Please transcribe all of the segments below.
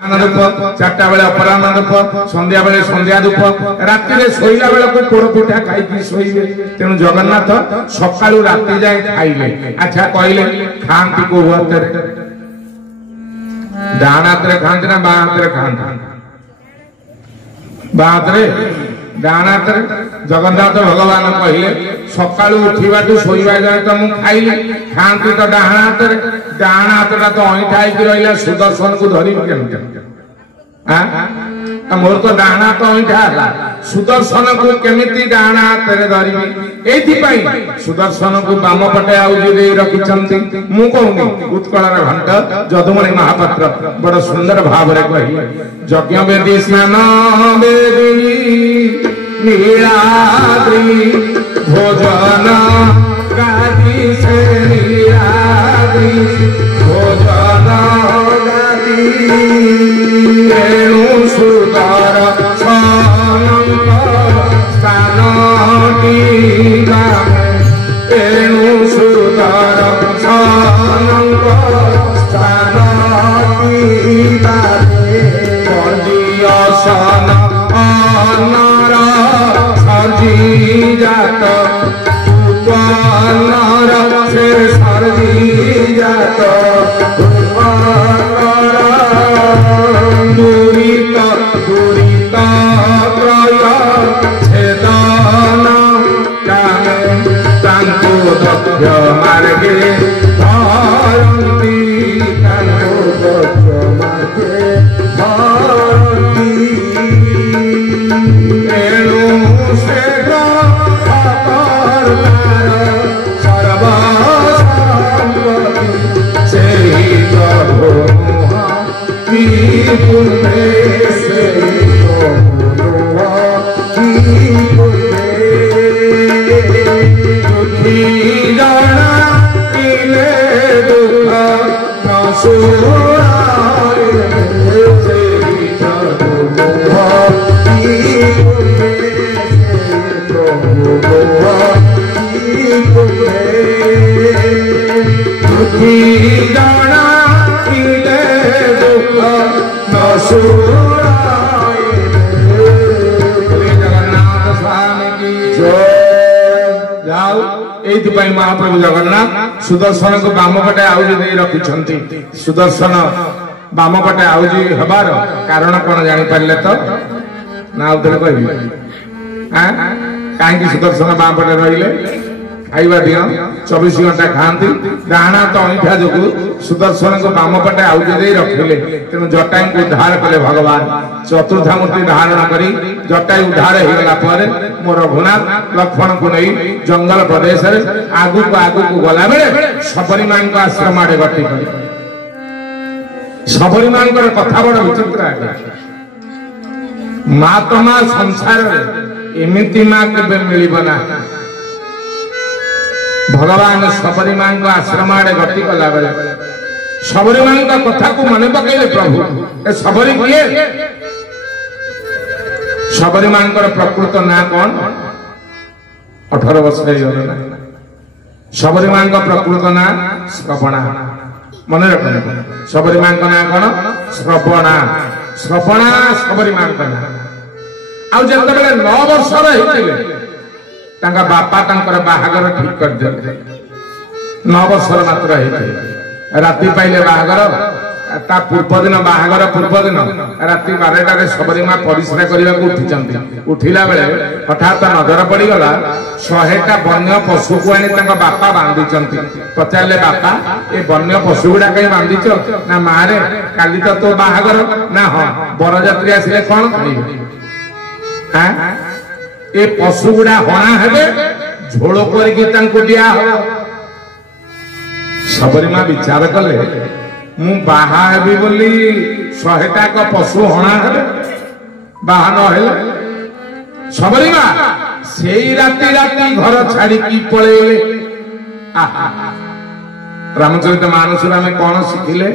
धूप चार्टा बेले अपराह्न धूप संध्या बेले संध्या धूप राति शोला बेल को पोड़ पिठा खाई शोबे तेणु जगन्नाथ सकालू राति जाए खाइले। अच्छा कहले खाती को हाथ डाण हाथ खाती ना बाँ हाथ खाती बाँ हाथ डाण हाथ जगन्नाथ भगवान कहले सकालू उठा शोवा जाए तो मुझे खाइली खाती तो डाण हाथ तो अईठा रहा सुदर्शन को धरी मोर तो डाण हाथ अईठा है सुदर्शन को केमिति डाण हाथ धरबी ये सुदर्शन को बाम पटे आउजी रखिंट मु कहूनी उत्कल घंट जदुमणि महापात्र बड़ सुंदर भाव कही यज्ञ वेदी स्नान नीलाद्री भोजन गादी से नीलाद्री भोजन गादी रेणु सुदर सनंग स्थान टीका रेणु सुदर सनंग स्थान टीका सन अनर सरजी जात पुत्र से सरजी जात दूरित दूरित त्रय छेदन तांको दक्ष मार्गे धरती तांको दक्ष मार्गे महाप्रभु जगन्नाथ सुदर्शन को बाम पटे आउजी रखिंट सुदर्शन बाम पटे आउजी हबार कारण कौन जापारे तो ना आउे कह कहीं सुदर्शन बाम पटे रही खाइबा दियो 24 घंटा खाती डाणा तो अईठा जो सुदर्शन को बाम पटे आउजी रखिले तेणु जटाई को उद्धार कले भगवान चतुर्धा मूर्ति धारण करी जटाई उद्धार होगला मो रघुनाथ लक्ष्मण को नहीं जंगल प्रदेश आगु को गला बेले सबरी मां आश्रम आड़े गति कर सबरी मां कथा बड़ विचित्र आगे माँ तो माँ संसार एमती माँ के मिलना भगवान सबरी मां आश्रम आड़े गति कला बेले सबरी मां कथा को मन पकड़े प्रभु ए सबरी किए सबरी मां प्रकृत ना कौन 18 वर्ष सबरी मां प्रकृत ना श्रवणा मन रख सबरी मां ना कौन श्रवणा श्रवणा सबरी मां ना जो 9 वर्ष बापा बाहागर ठीक कर दे 9 वर्ष मात्र राति पाइले बाहागर ता पूर्व दिन बाहागर पूर्व दिन राति 12टारे सबरी मां परिश्रा करने को उठिला बेले हठात नजर पड़गला 100टा वन्य पशु को आनी बापा बांधी पचारे बापा ये वन्य पशु गुड़ा कहीं बांधीच ना मारे काली तो बाहागर ना हाँ बरजात्री आसिले कौन खाइबे ये पशु गुड़ा हणा हे झोल कर दिया सबरी मां विचार कले मु बाहा हेबी बोली 100टा पशु हणा हे बाहा न सबरी मां से राति राति घर छाड़ी पलैले रामचरित मानस आम कौन शिखिले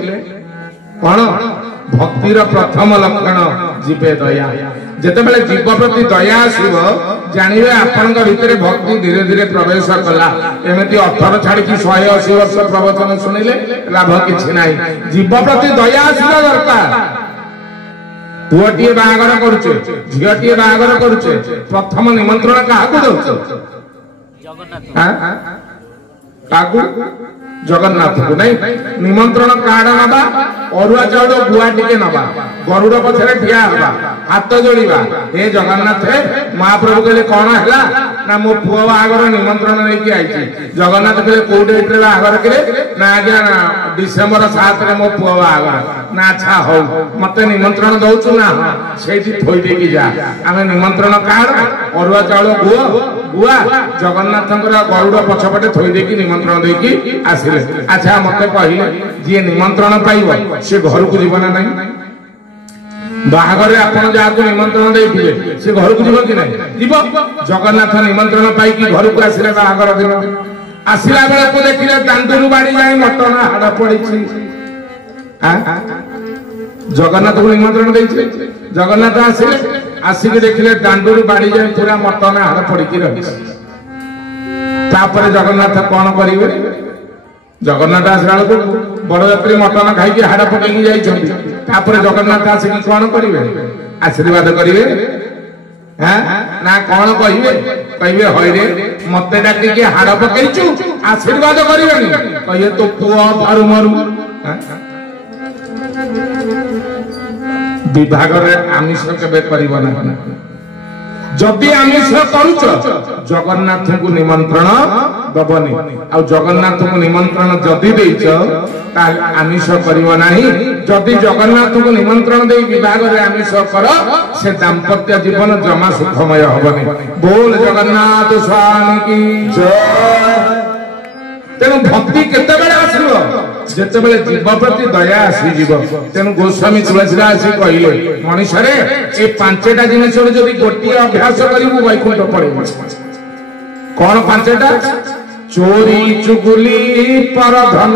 कौन भक्तिर प्रथम लक्षण जीवे दया जिते बड़े जीव प्रति दया आसव जानवे आपण भितर भक्ति धीरे धीरे प्रवेश कला एमती 18 छाड़ी 180 वर्ष प्रवचन शुणिले लाभ किसी ना जीव प्रति दया आसवा दरकार पुओटीए बाहागर करुचे झीओटीए बाहागर करुचे प्रथम निमंत्रण काहाकु दउछ जगन्नाथ को नहीं निमंत्रण कार्ड नबा अरुआ चाउल गुआ टिके नबा गरुड़ पछरे ठिया हबा हाथ जोड़िबा हे जगन्नाथ महाप्रभु कहले कौन हैला ना मो पुआ बाहागर निमंत्रण लेके आइछि जगन्नाथ कहले कोउ डेट रे बाहागर करे ना आज्ञा डिसेंबर 7 रे मो पुआ बाहागर ना अच्छा हो मते निमंत्रण दउछु ना सेठी थोई देकी जा आमे निमंत्रण कार्ड अरुआ चाउल गुआ जगन्नाथंकर गरुड़ पछपटे थोई देकी निमंत्रण देकी आसिले अच्छा मते कहिले जे निमंत्रण पाइबो से घर को जीवन नहीं बाहागर आपण जाको निमंत्रण देथिले से घर को जीव कि नहीं जीव जगन्नाथ निमंत्रण पाई कि घर को आसिले बाहागर दिन आसिला बेला को देखिले दांडुरु बाड़ी जाई मटन हाड़ पड़िछि जगन्नाथ को निमंत्रण देछि जगन्नाथ आसिले आसिके देखिले दांडुरु बाड़ी जाई पूरा मटन हाड़ पड़िछि रहि तापर जगन्नाथ कौन करिवे जगन्नाथ आसला को बड़ यात्री मटन खाई हाड़ पकई जापर जगन्नाथ आसिक कौन करेंगे आशीर्वाद करेंगे ना कौन कहे कहे हईरे मत डाकिके हाड़ पकईचु आशीर्वाद करेंगे कहे तो पुआ धारू मरु विभाग आमिष केबे करना जदि आमिष करुच जगन्नाथ को निमंत्रण दबनी आ जगन्नाथ को निमंत्रण जदि देइछ आमिष करिवो नाही जदि जगन्नाथ को निमंत्रण दे विभाग रे आमिष कर से दाम्पत्य जीवन जमा सुखमय होबनी बोल जगन्नाथ स्वामी की जय तेनु भक्ति केते बेले आसीबो जेते बेले जीव प्रति दया आसी जीव तेनु गोस्वामी तुलसीदास आसी कहिले मनीष रे ए पांचटा जिनिस रे जदि गोटी अभ्यास करिवु वैकुंठ पड़िबो कोन पांचटा चोरी चुगली पर धन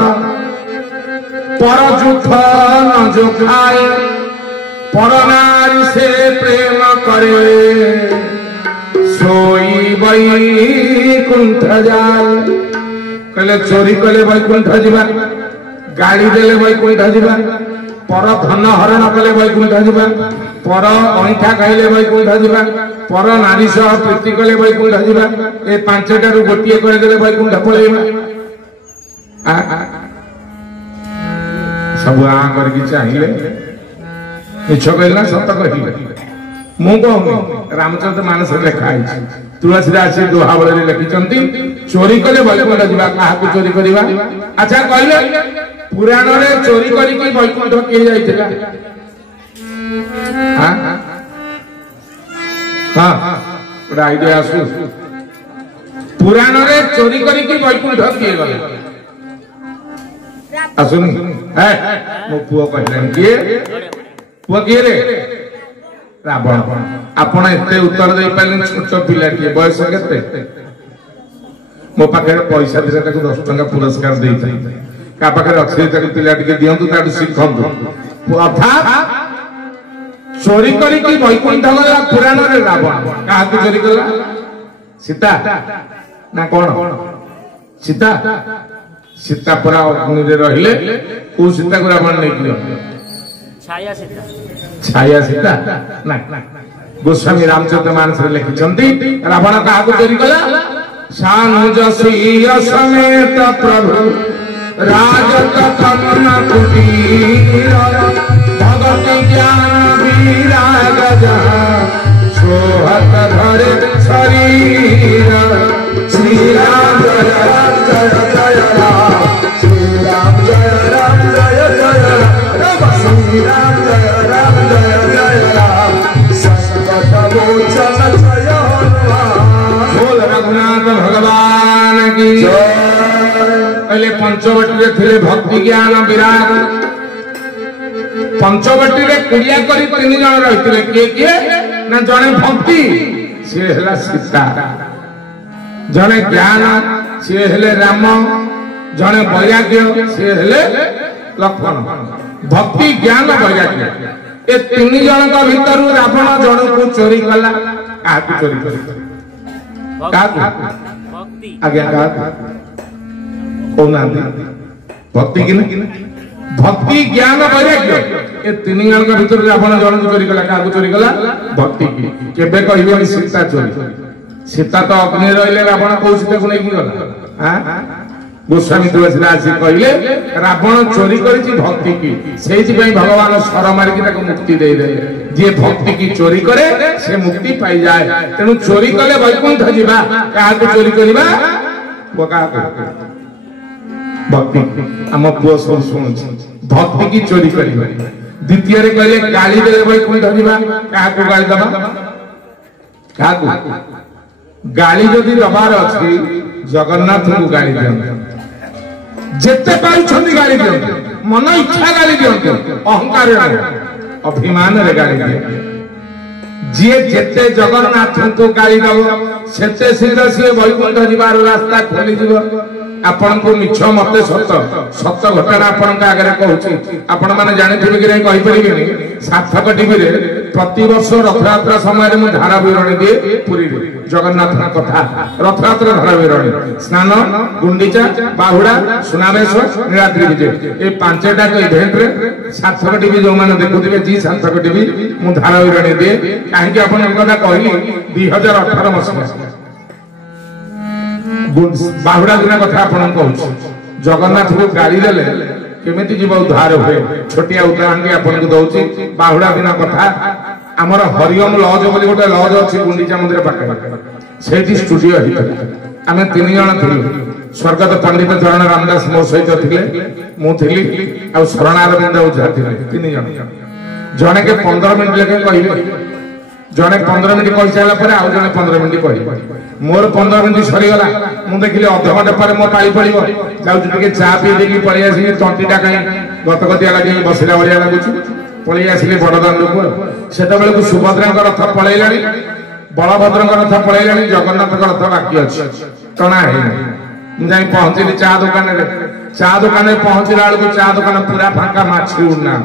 पर जुथ न जो खाए पर नारी से प्रेम करे सोई वैकुंठ जाए कहले चोरी कले वैकुंठ जीवा गाड़ी देले वैकुंठ जीवा पर धन हरण कले वैकुंठ जीवा पर अंठा खाइले वैकुंठ जीवा पर नारी सह प्रीति कले वैकुंठ जीवा ए पांचटारू गोटिए करे देले वैकुंठ पळेइबा सब आ करके चाहिए मिछ कहला सत कहिले मु कहूँ रामचरित मानस लिखा है तुलसीदास दोहावली लिखिंट चोरी कले वैकुंठ जीवा क्या चोरी करवा अच्छा कहले पुराण रे चोरी करके वैकुंठ किए जाइथिला गोटे आइडिया आसु पुराण रे चोरी करके वैकुंठ किए गले आसुनी मो पुओ कहले किए पुओ किए रे रावण आपण एते उत्तर दे पाले छोट पिला के बयस केते मो पाखे पैसा दिले ताको 10 टका पुरस्कार देई का पाखे अछि ताको पिला के दियंतु ताडू सिखंतु अर्थात चोरी करी की वैकुंठ गला पुराण रे रावण का चोरी कला सीता ना कोन सीता सीता परा अग्नि रे रहिले को सीता को रावण नै कियो छाया सीता ना गोस्वामी रामचरित मानस लिखिंट रावण क्या चोरी कला सानुज सिंह समेत प्रभु राजत कमन कुटीर भगति ज्ञान विराग सोहत धरे शरीर श्री राम जय राम जय जय राम श्री राम जय राम जय जय राम श्री राम जय राम जय जय राम संकट मोचन जय हनुमान बोल रघुनाथ भगवान की जय पहले पंचवटी रे थिले भक्ति ज्ञान विराग पंचवटी रे क्रिया करी 3 जण रहिथिले के ना जणे भक्ति से हला सीता जणे ज्ञान से हेले राम जणे वैराग्य से हेले लक्ष्मण भक्ति ज्ञान वैराग्य ए 3 जण का भीतर रावण जण को चोरी कला का चोरी करी का भक्ति आज्ञा का कोना भक्ति कि भक्ति ज्ञान वैराग्य ए तीन जन भीतर रावण जन चोरी कला क्या चोरी कला भक्ति की केबे कहबे सीता चोरी सीता तो अग्नि रहिले रावण कौ सीता को नहीं गला हां गोस्वामी तुलसी दास कहले रावण चोरी करिछि भक्ति की सेहि पई भगवान सर मारि की मुक्ति दे दे जे भक्ति की चोरी करे से मुक्ति पाई जाए तेनु चोरी कले वैकुंठ जीवा क्या चोरी करबा बोका भक्ति हम पुओ सब सुन भक्ति की चोरी करी द्वितीय रे कहले गाली दे वैकुंठ जीवा क्या को गाली दबा क्या को गाली जदि दबार अछि जगन्नाथ को गाली दियंते जेते पाउछंती गाली दियंते मन इच्छा गाली दियंते अहंकार अभिमान रे गाली दियंते जे जेते जगन्नाथ को गाली दबो सेते शीघ्र से वैकुंठ जीवार रास्ता खोली जीव आपण को मिछ मते सत सत घटना आपण का आगे कहूची आपण माने जानि थिबे कि नै कहि परिबेनी सार्थक टीवी रे प्रति वर्ष रथयात्रा समय रे मु धारा विवरणी दिए पुरी रे जगन्नाथ कथा रथयात्रा धारा विवरणी स्नान गुंडीचा बाहुडा सुनावेश नीलाद्रि विजय ए पांचटा को इवेंट रे सार्थक टीवी जो माने देखुथिबे जी सार्थक टीवी मु धारा विवरणी दिए काहे कि आपण कथा कहली 2018 मसिया बाहुडा दिन कथा आपण कहूँ जगन्नाथ को गाड़ी देले केमिति जीव उद्धार हुए छोटिया उदाहरण आपण को दउची बाहुडा दिन कथा हमर हरिओम लॉज बोली गोटे लॉज अछि गुंडीचा मंदिर पाखे सेठी स्टूडियो हित आमे तीन जण थिलु स्वर्गत पंडित चरण रामदास मो सहित थिले मु थिली आ शरणारविंद ओझा थिले तीन जण जणे के 15 मिनिट लेके कहिबे जणे 15 मिनिट कहि साला परे आ जणे 15 मिनिट कहि मोर 15 मिनिट सरी गला मु देखिले अध घंटे पर मो पाली पड़िबो जाउ टिके चा पी देकी पळि आसी तंटीटा काई गतगतिया लागि बसिला बढिया लागुची पळि आसीले बडदान लोक सेटा बेले को सुभद्रांक रथ पळैलाणी बलभद्रंक रथ पळैलाणी जगन्नाथक रथ बाकी अछि टणा हे मु जाई पहुंचली चा दुकान रे पहुंचला बेले चा दुकान पूरा फांका माछी उड़ना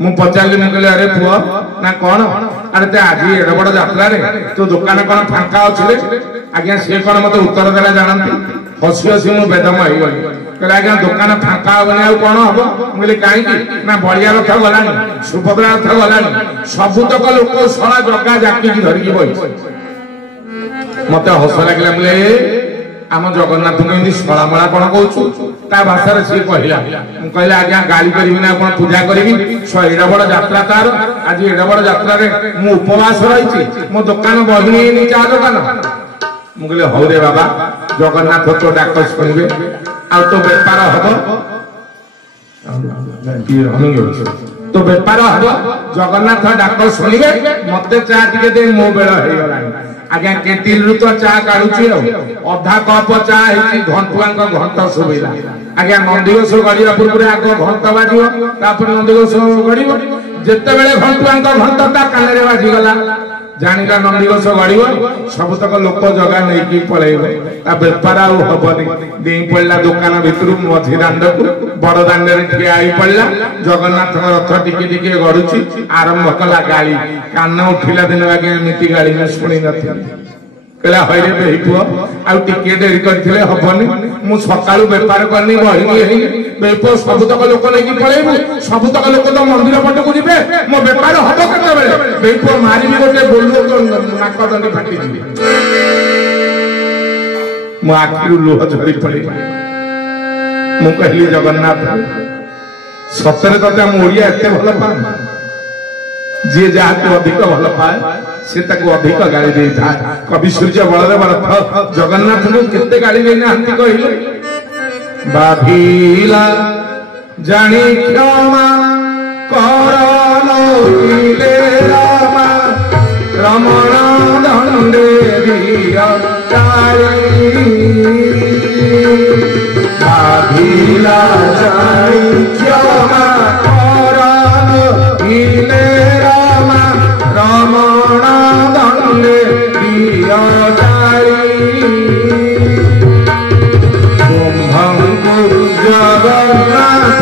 मु पचाली मु कहले अरे पुआ ना कोन अरे ते आज एड बड़ यात्रा रे तो दुकान कोन फांका अछि रे आज्ञा से कोन मते उत्तर देला जानंती हसी हसी मु बेदम आइ गली कहले आज्ञा दुकान फांका होबे आ कोन हबो मु कहले काई की ना बड़िया रथ गलानी सुभद्रा रथ गलानी सबुतक लोक सळा जगा जाकी की धरि की बई मते हस लागला मुले आम जगन्नाथ को सलामला कौन कहूँ ता भाषा सी कहला मु कहले आज्ञा गाली करी ना कौन पूजा करी एडा बड़ यात्रा तार आज एडा बड़ यात्रा रे मु उपवास रही मो दुकान बहिनी चा दुकान मु कहले हौ रे बाबा जगन्नाथ तो डाक शुणवे आ तो बेपार हम तो बेपार हम जगन्नाथ डाक शुणवे मते चा टिके दे मो बेल हे गला आज्ञा केटिल रु तो चा काढुची अधा कप चा हेची घंटुआंक घंट सुबिला आज्ञा नंदीघोष गड़िया पूर्व आग घंट बाजियो तापर नंदीघोष गड़ियो जेते बेले घंटुआंक घंट ता कान रे बाजी गला जानिला नंदीघोष गड़ियो सबतक लोक जगा नै की पळेबे ता बेपार आ हबनी देई पड़ला दुकान भितर मझी दांड को बड़ दांड रे ठिया आई पड़ला जगन्नाथ रथ टिके टिके गडुची आरंभ कला गाली कान उठिला दिन आगे नीति गाली में सुनी नथि कहला हइरे बेही पुओ आ टिके देरी करथिले हबनी मु सकाळु बेपार करनी बहिनी हेई बेपो सबतक लोक नै की पळेबु सबतक लोक तो मंदिर पट को जिबे मो बेपार हबो केते बेले बेपो मारी भी गोटे बोललो तो नाक दंडी फाटी जिबे मु आखिरु लोह झरी पड़ी मु कहली जगन्नाथ सतरे तते हम ओडिया एते भल पान जे जा को अधिक भल पाए से ताको अधिक गाली दे था कवि सूर्य बलदेव रथ जगन्नाथ को केते गाली देना हंती कहले बाभिला जानी क्षमा करलो इले रामा रमण दंडे दिया बाभिला जानी क्षमा करलो इले रामा रमण दंडे दिया जगन्नाथ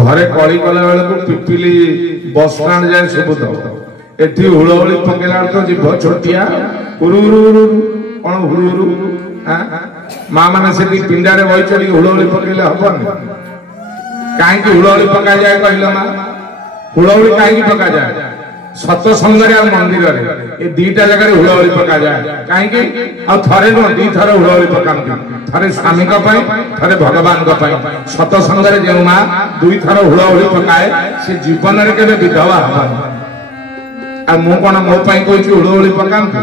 घरे कली कला बेलू पिपिली बस स्टाण्ड जाए सुबुद एठी हुड़हुड़ी पकेला तो जीव छोटिया कौन हुड़ुरु माँ मैंने से पिंडारे बही चढ़ी हुड़हुड़ी पकेले हबन कहीं हुड़हुड़ी पका जाए कहल माँ हुड़हुड़ी कहीं पका जाए सतसंग मंदिर ये दीटा जगह हुड़हुड़ी पका जाए कहीं थे नुह दी थर हुड़हुड़ी पकाती थे स्वामी थे भगवान सतसंग जो माँ दुई थर हुड़हुड़ी पकाए से जीवन में केवे विधवा हबन मु कौन मो कही हुड़हुड़ी पकाती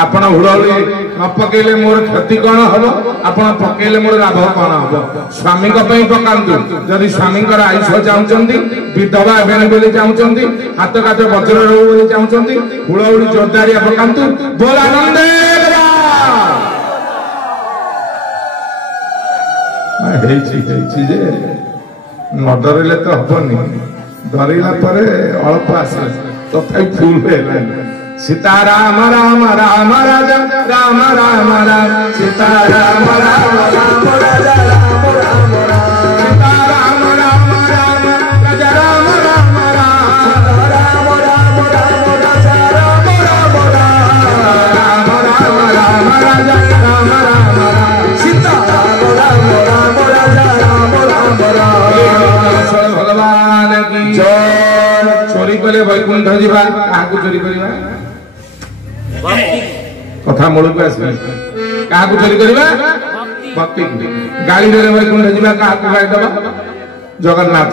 आपण हुड़हुड़ी न पकेले मोर क्षति कौन हम आप पकेले मोर लाभ कौन हम स्वामी पकातु जदि स्वामी आयुष चाहते विधवा बेले चाहते हाथ काच वज्र रो चाहते हुड़हुड़ी जोरदारिया पकातु बोल आनंदे न डरिले तो हबनी डरला अल्प आस तथा फुल सीताराम राम राम राजा राम राम राम सीताराम राम राम राजा राम राम राम सीताराम राम राम राजा राम राम राम राम राम राम राजा राम राम राम राम राम राजा राम राम राम सीताराम राम राम राजा राम राम राम भगवान की जय। चोरी कले वैकुंठ जीवा क्या चोरी करवा कथा मूल को आस क्या चोरी करवा भक्ति गाड़ी रे वैकुंठ जीवा क्या गाड़ीदबा जगन्नाथ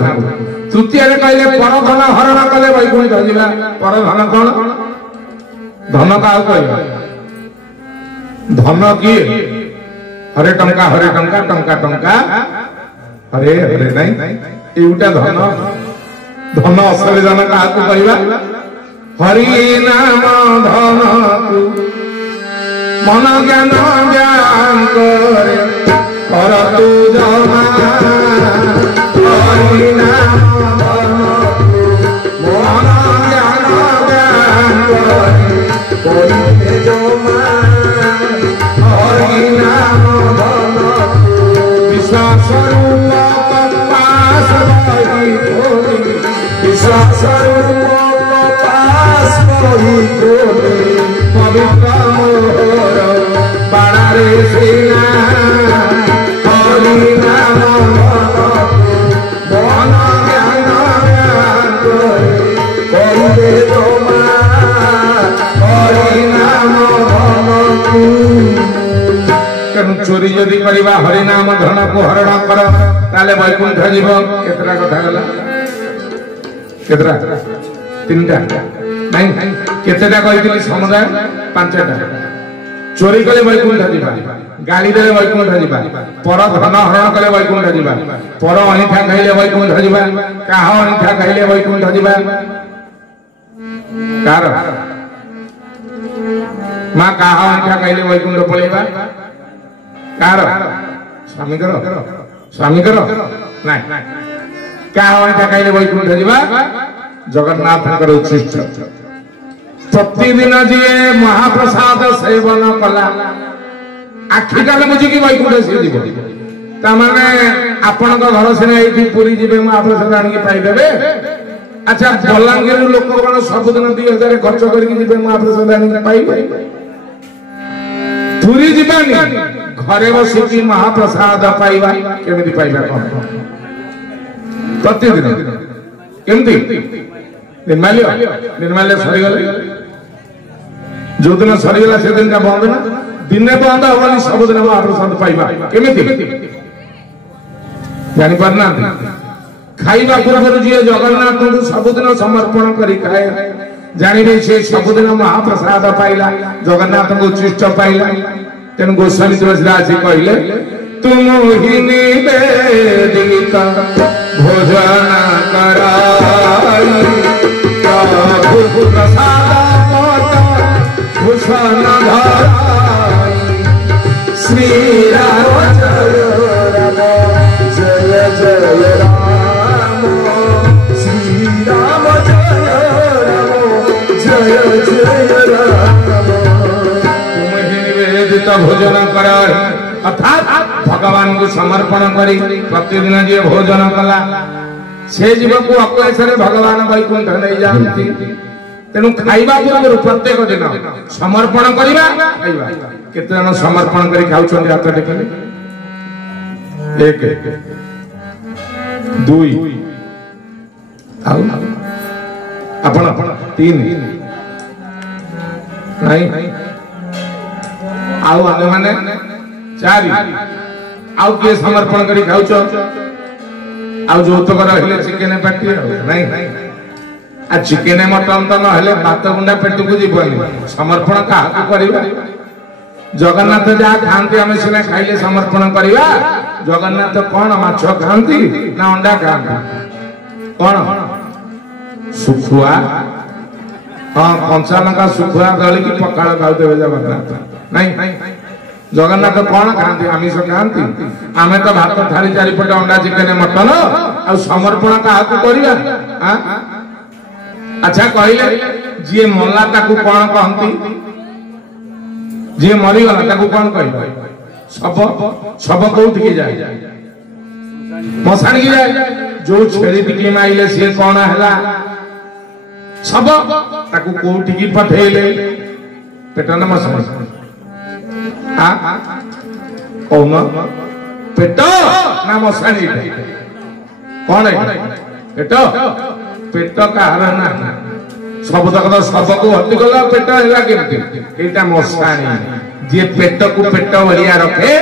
तृतीय कहले परधन हरण कले वैकुंठ जीवा परधन कौन धन का कह धन किए हरे टंका टंका टंका हरे हरे नहीं एटा धन धन असली धन क्या कहवा हरि नाम धन मन ज्ञान ज्ञान कर तू जमा हरि नाम धन मन ज्ञान ज्ञान कर जमा हरि नाम धन विश्वास पास विश्वास पवित्र मोहर बाणारे सेना हरि नाम मन ज्ञान करे जमा हरि नाम तेणु चोरी जदि करवा हरि नाम धन को हरण कर ताले वैकुंठ जीव केतरा कथा गला केतरा तीनटा नहीं केतेटा कही समुदाय पांचटा चोरी कले वैकुंठ जीवा गाली दे वैकुंठ जीवा पर धन हरण कले वैकुंठ जीवा पर अनिठा खाइले वैकुंठ जीवा काह अनिठा खाइले वैकुंठ जीवा कार मां काह अनिठा खाइले वैकुंठ पळेबा कार स्वामी करो नहीं काह अनिठा खाइले वैकुंठ जीवा जगन्नाथ उच्छिष्ट प्रतिदिन जी महाप्रसाद सेवन कला आखि काल मुझे वैकुंठ सी जीव तामाने आपण घर सिने ये पुरी जी महाप्रसाद आनिक पाइबे। अच्छा बलांगीर लोक कौन सबुदिन 2000 खर्च करके महाप्रसाद आनिक पाइबे। पुरी जीवानी घरे बसिकी महाप्रसाद पाइबा केमिति पाइबा कौन प्रतिदिन केमती निर्माल्य सरीगले जो दिन सरीगला से दिन का बंद ना दिने बंद हमारी सबुदिन महाप्रसाद पाइबा केमिति जानी पारना खाइबा पूर्व जी जगन्नाथ को सबुदिन समर्पण करी खाए जानिबे से सबुदिन महाप्रसाद पाइला जगन्नाथ को उच्चिष्ट पाइला। तेन गोस्वामी तुलसीदास कहले तुम ही निवेदित भोजन कराई प्रभु प्रसाद भूषण धराई श्री राम जय जय राम श्री राम जय जय राम तुम ही निवेदित भोजन कराई अर्थात भगवान को समर्पण करी प्रतिदिन जी भोजन कला से जीव को अक्लेशरे भगवान वैकुंठ नहीं जाती। तेणु खाइबा पूर्व प्रत्येक दिन समर्पण करिबा खाइबा केते जन समर्पण करी खाउछन हाथ देखले 1 2 आपण 3 नहीं आउ आने माने 4 आउ के समर्पण करी खाउछ आउ जोतक रहले चिकेन पार्टी नहीं आ चिकेन मटन तो न हेले भात गुंडा पेट को जीवनी समर्पण का करिबा। जगन्नाथ जा खांती आमे सिना खाइले समर्पण करिबा। जगन्नाथ कौन माछ खांती ना अंडा खांती कौन सुखुआ हाँ कंचा लंका सुखुआ दली की पखाड़ खाते जगन्नाथ नहीं जगन्नाथ कौन खाती आमिष खाती आमे तो भात थाली चारिपटे अंडा चिकेन मटन आ समर्पण क्या करवा। अच्छा कहले जी मरला ताकू कौन कहती जी मरीगला ताकू कौन कह शब शब कौटी जाए मशाणी की जाए जो छेली टिकी माइले सी कौन है शब ताकू कौटी पठेले पेट न मशाणी कौन पेट ना मशाणी कौन है पेट पेट कहार ना सब तक तो सब को हटी गला पेट है मशाणी जी पेट को पेट भलिया रखे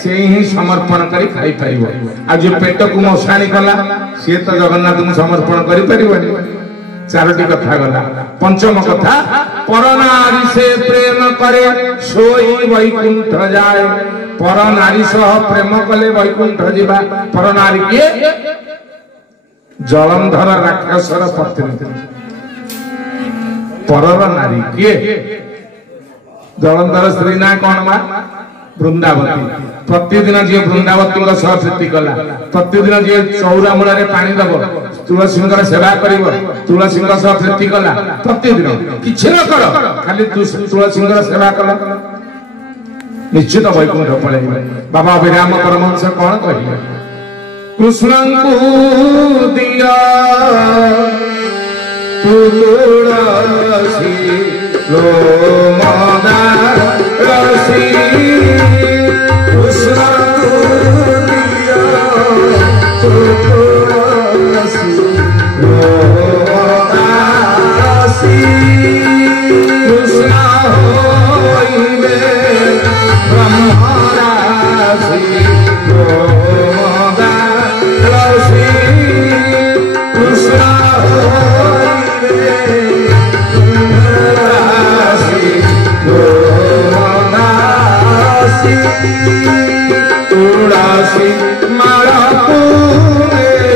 से ही समर्पण करी खाई पाइब आ जे पेट को मशाणी कला सी तो जगन्नाथ को समर्पण करी परिबनी। 4टी कथा गला। पंचम कथा पर नारी से प्रेम करे सोई वैकुंठ जाए। पर नारी सह प्रेम कले वैकुंठ जीवा। पर नारी के जलंधर राक्षसर पत्नी परर नारी के जलंधर स्त्री ना कौन बा वृंदावती। प्रतिदिन जी वृंदावती सह प्रीति कला प्रतिदिन जी चौरा मूल पानी दब तुलसी सेवा कर तुलसी सह प्रीति कला प्रतिदिन किसी न कर खाली तुलसी सेवा कला निश्चित वैकुंठ पड़े। बाबा अभिराम परमहंस कौन कहे कृष्ण को दिया तुलसी लोमदा रसी कृष्ण को दिया तुलसी लोमदा रसी कृष्ण होइबे ब्रह्मरासी लोमदा रसी कृष्ण तुलसी मारा पूरे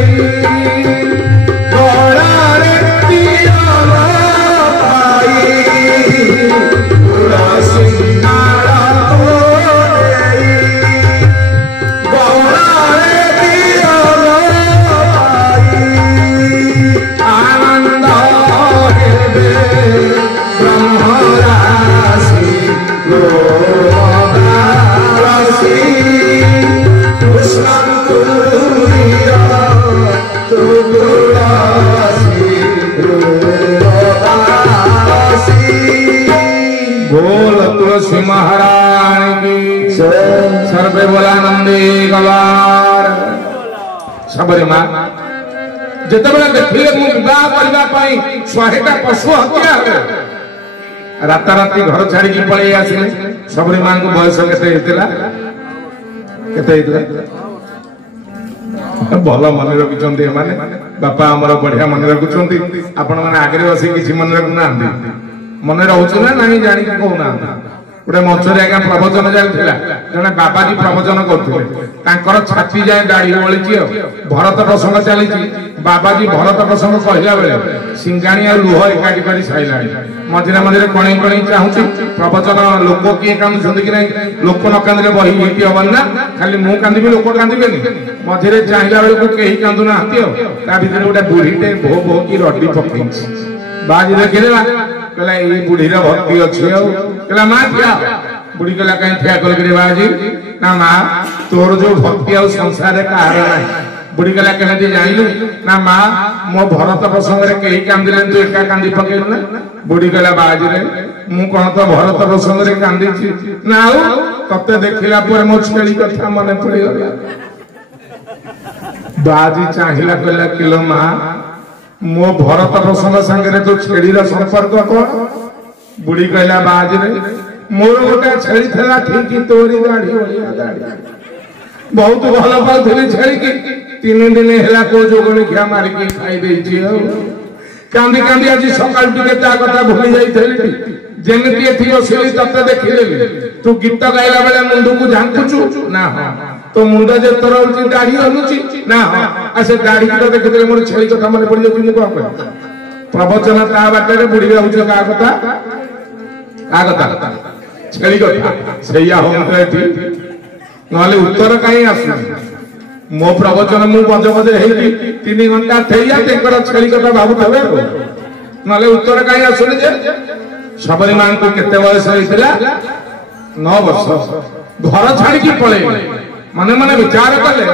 सबरी मां जेतेबेले देखिले मु विवाह करबा पई 100टा पशु हत्या हो राताराती घर छाड़ी की पळै आसिले सबरी मां को बयस केते हेतिला भल मन रखुंट माने बापा आमर बढ़िया मन रखुंट आपण मैंने आगे बस किसी मन रखुना मन रोचु ना नहीं जानिक कहना गोटे मंचर आज्ञा प्रवचन चलता जड़े बाबाजी प्रवचन करते छाती जाए दाढ़ी बड़ी भरत प्रसंग चली बाबाजी भरत प्रसंग कहला बेले सिंगाणी और लुह एकाठी कर सारा मझे मझे कणे कणे चाहूँ प्रवचन लोक किए कांदुंट कि नहीं लोक न कांदे बही ये हबन ना खाली मु कांदी लोक कांदे मझे चाहला बेलू कहीं कांदुना भर गोटे बुढ़ीटे भो भो की रड्डी पकई बाजी देखीदेला कहला ये बुढ़ीर भक्ति अच्छी कहला माँ ठिया बुढ़ी कहला कहीं ठिया कर बाजी ना माँ तोर जो भक्ति आ संसार कहार ना बुढ़ी कहला केमती जानलु ना माँ मो भरत प्रसंग कहीं कांदिले तू एका कांदी पकेलु ना बुढ़ी कहला बाजी रे मु कौन तो भरत प्रसंग कांदी ना तते देखला पर मो छेली कथा मन पड़गला बाजी चाहिला कहला किलो माँ मो भरत प्रसंग संगे तो छेड़ीर संपर्क कौन बुढ़ी कहला बाजी रे मोर गोटे छेड़ी थला ठीक तोरी दाढ़ी भलिया दाढ़ी बहुत भल पाउथली छेड़ी की 3 दिन हेला को जोगणी खिया मारिकी खाई देछि कांदी कांदी आज सकाळ टिके ता कथा भूली जाइथली जेमती एथि बसिली तते देखिलेली तू गीत गाइला बेले मुंडू को झांकुचु ना हां तो मुंडा जे तरौची दाढ़ी हलुची ना हां आ से दाढ़ी की तो देखिले मोर छेड़ी कथा मन पड़ी जाउची मु को प्रवचन ता बाटे रे बुढ़ी होउछ का कथा छेड़ी कथा सैया हम तो एथि नले उत्तर कहीं आसु मो प्रवचन मु बजे बजे हेली 3 घंटा थैया तेकर छेड़ी कथा भाबु तबे नले उत्तर कहीं आसुनी जे सबरी मां को केते बयस होइतिला 9 वर्ष घर छाड़ी की पळे मने मने विचार कले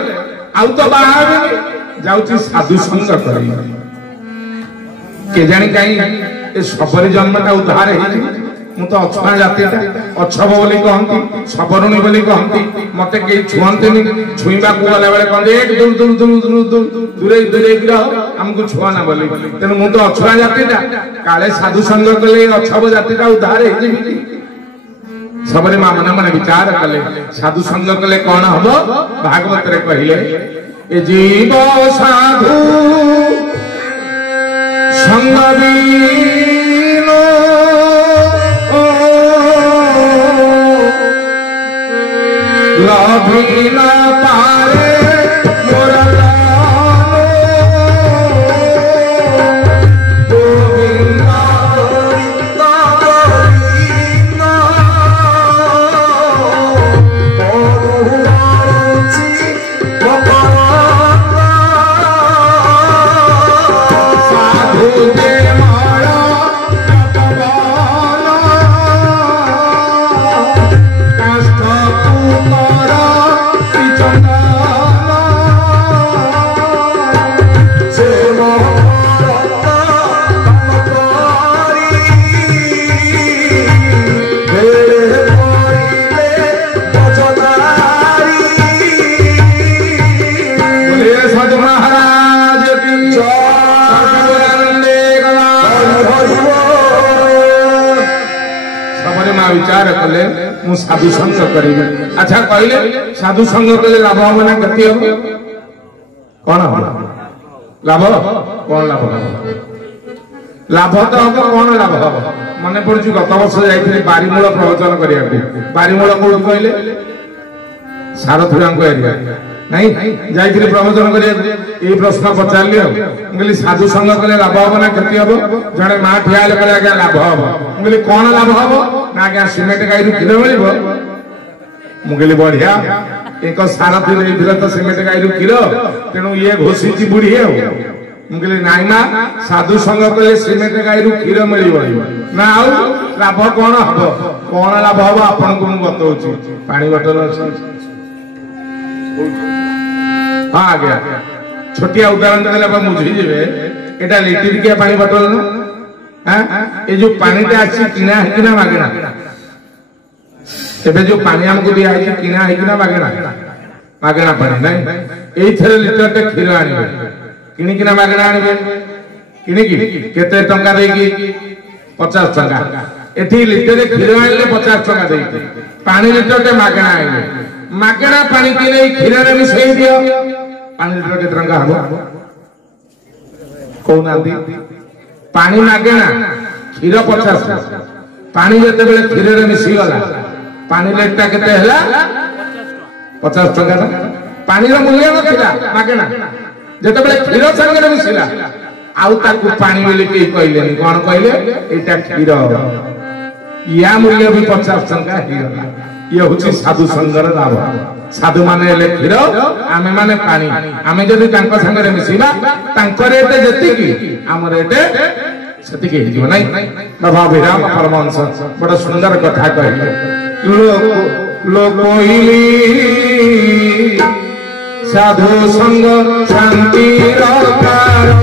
आउ तो बाहर जाउची साधु संग करी के जानी कहीं ए सबरी जन्मटा उद्धार हेली मु तो अछा जातिटा अछब बोली कहंती सबरुणी बोली कहंती मते के छुअंतेनी छुईबा को वाला बेले कहंदे एक दुल दुल दुल दुल दुल दूरे दूरे गिरा हमको छुआ ना बोली तेनु मु तो अछा जातिटा काले साधु संग कले अछब जातिटा उद्धार हेली सबरे मां मन मन विचार कले साधु संग कले कोन हबो भागवत रे कहिले ए जीव साधु संग बीनो लाभी ना पारे मोरा विचार कले मु साधु संग करी अच्छा कहले साधु संग कले लाभ हम ना गति हम कौन हम लाभ कौन लाभ लाभ तो हम कौन लाभ मन पड़छ गत वर्ष जाइथिले बारीमूल प्रवचन करिया बारीमूल को कहले सारथुरां को एरिया नहीं जाइथिले प्रवचन करिया ए प्रश्न पचारली मुगली साधु संग कले लाभ हम ना गति हम जणे मा ठियाले कले आज्ञा लाभ हम मुगली कौन लाभ हम ना क्या सीमेंट गाई क्षीर मिल मुझे बढ़िया एक सारथी नहीं तो सीमेंट गाई क्षीर तेणु ये घोषी बुढ़ी मुझे नाई ना साधु संग कले सीमेंट गाई क्षीर मिल ना आउ लाभ कौन हम कौन लाभ हम आपन को बताऊँ पानी बोतल हाँ आज्ञा छोटिया उदाहरण देला बुझीजे एटा लिटर किया पानी बोतल ना ये जो पानी अच्छी किना है कि ना मागेना एबे जो पानी हमको दिया है किना है कि ना मागेना मागणा पानी नहीं एइथरे लिटरटे क्षीर आनिबे किनिकिना मागणा आनिबे किनिकी केते टंका देकी 50 टंका एठी लिटरे क्षीर आनिले 50 टंका देकी पानी लिटरटे मागणा आइले मागणा पानी की नहीं क्षीर रे मिसई दियो पानी लिटर केते टंका हबो कोना दी पानी मागणा क्षीर 50 पानी जते बेले क्षीर रे मिसई गला पानी लिटर केते हला 50 टंका पानी रो मूल्य नथिला मागणा जते बेले क्षीर संगे मिसिला आउ ताकू पानी बोली के कहले कोन कहले एटा क्षीर या मूल्य भी 50 टंका हिगला ये होची साधु संगर लाभ साधु माने ले क्षीर आमे माने पानी आमे जदी तांको संगे मिसिबा तांको रेट जति की हम रेट सती के हिजो नै बाबा विराम परमहंस बड़ा सुंदर कथा कहले लोक कोइली साधु संग शांति कारण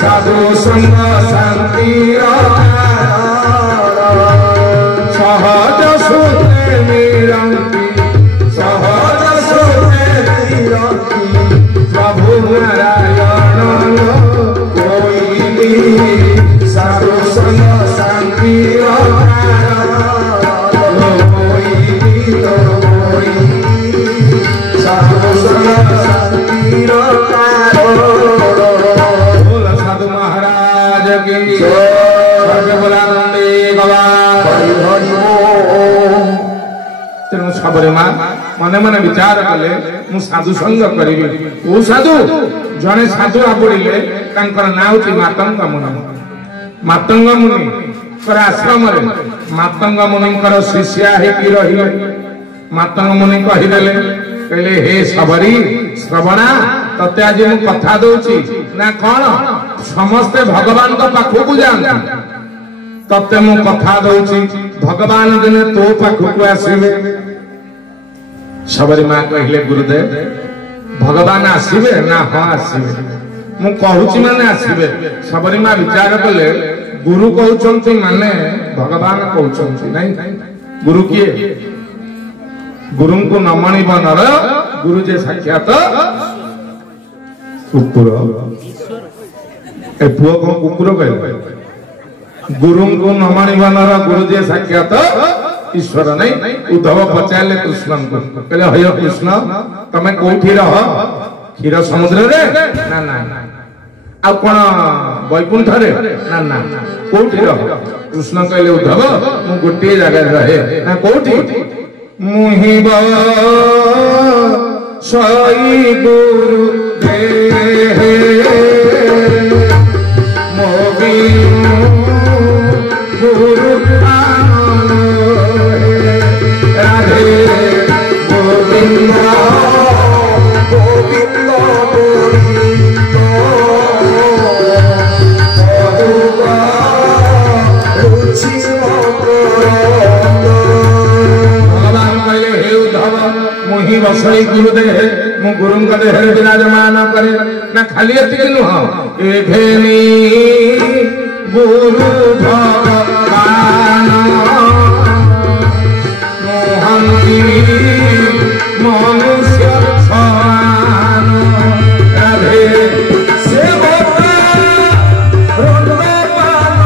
साधु संग शांति सहज सुते निरंती सहज सुते निरंती प्रभु नारायण कोइली साधु संग शांति साधु महाराज की तेणु सबरीमा मने मने विचार कले मु साधु संग करी ओ साधु जने साधु आपड़िले तांकर नाम होची मातंग मुनि मातंग मुनि कर आश्रम रे मातंग मुनि कर शिष्या हे की रहिले मातंग मुनि कहिदेले कहले हे सबरी श्रवणा तते आज मु कथा दउची ना कोन समस्त भगवान को पाखु को जानता तते मु कथा दउची भगवान दिने तो पाखु को आसीबे सबरी मां कहले गुरुदेव भगवान आसीबे ना हां आसीबे मु कहूची माने आसीबे सबरी मां विचार कले गुरु कहउचंती माने भगवान कहउचंती नहीं गुरु किए गुरु को नमणी बनर गुरु जे साक्षात कुकुर ए पुओ को कुकुर कहले गुरु को नमणी बनर गुरु जे साक्षात ईश्वर नहीं उद्धव पचारले कृष्ण को कहले हय कृष्ण तमे कोठी रह क्षीर समुद्र रे ना ना आ कोन वैकुंठ रे ना ना कोठी रह कृष्ण कहले उद्धव मु गोटे जगह रहे ना कोठी मुहिब सई गुरु देह मोबी गुरु राधे गोविंद गोविंद मुहि बसई गुरुदेह मु गुरु देह विराजमान करे ना खाली एति नुह एभेनी गुरु भगवान मोहंती मनुष्य समान राधे सेवका रंगपान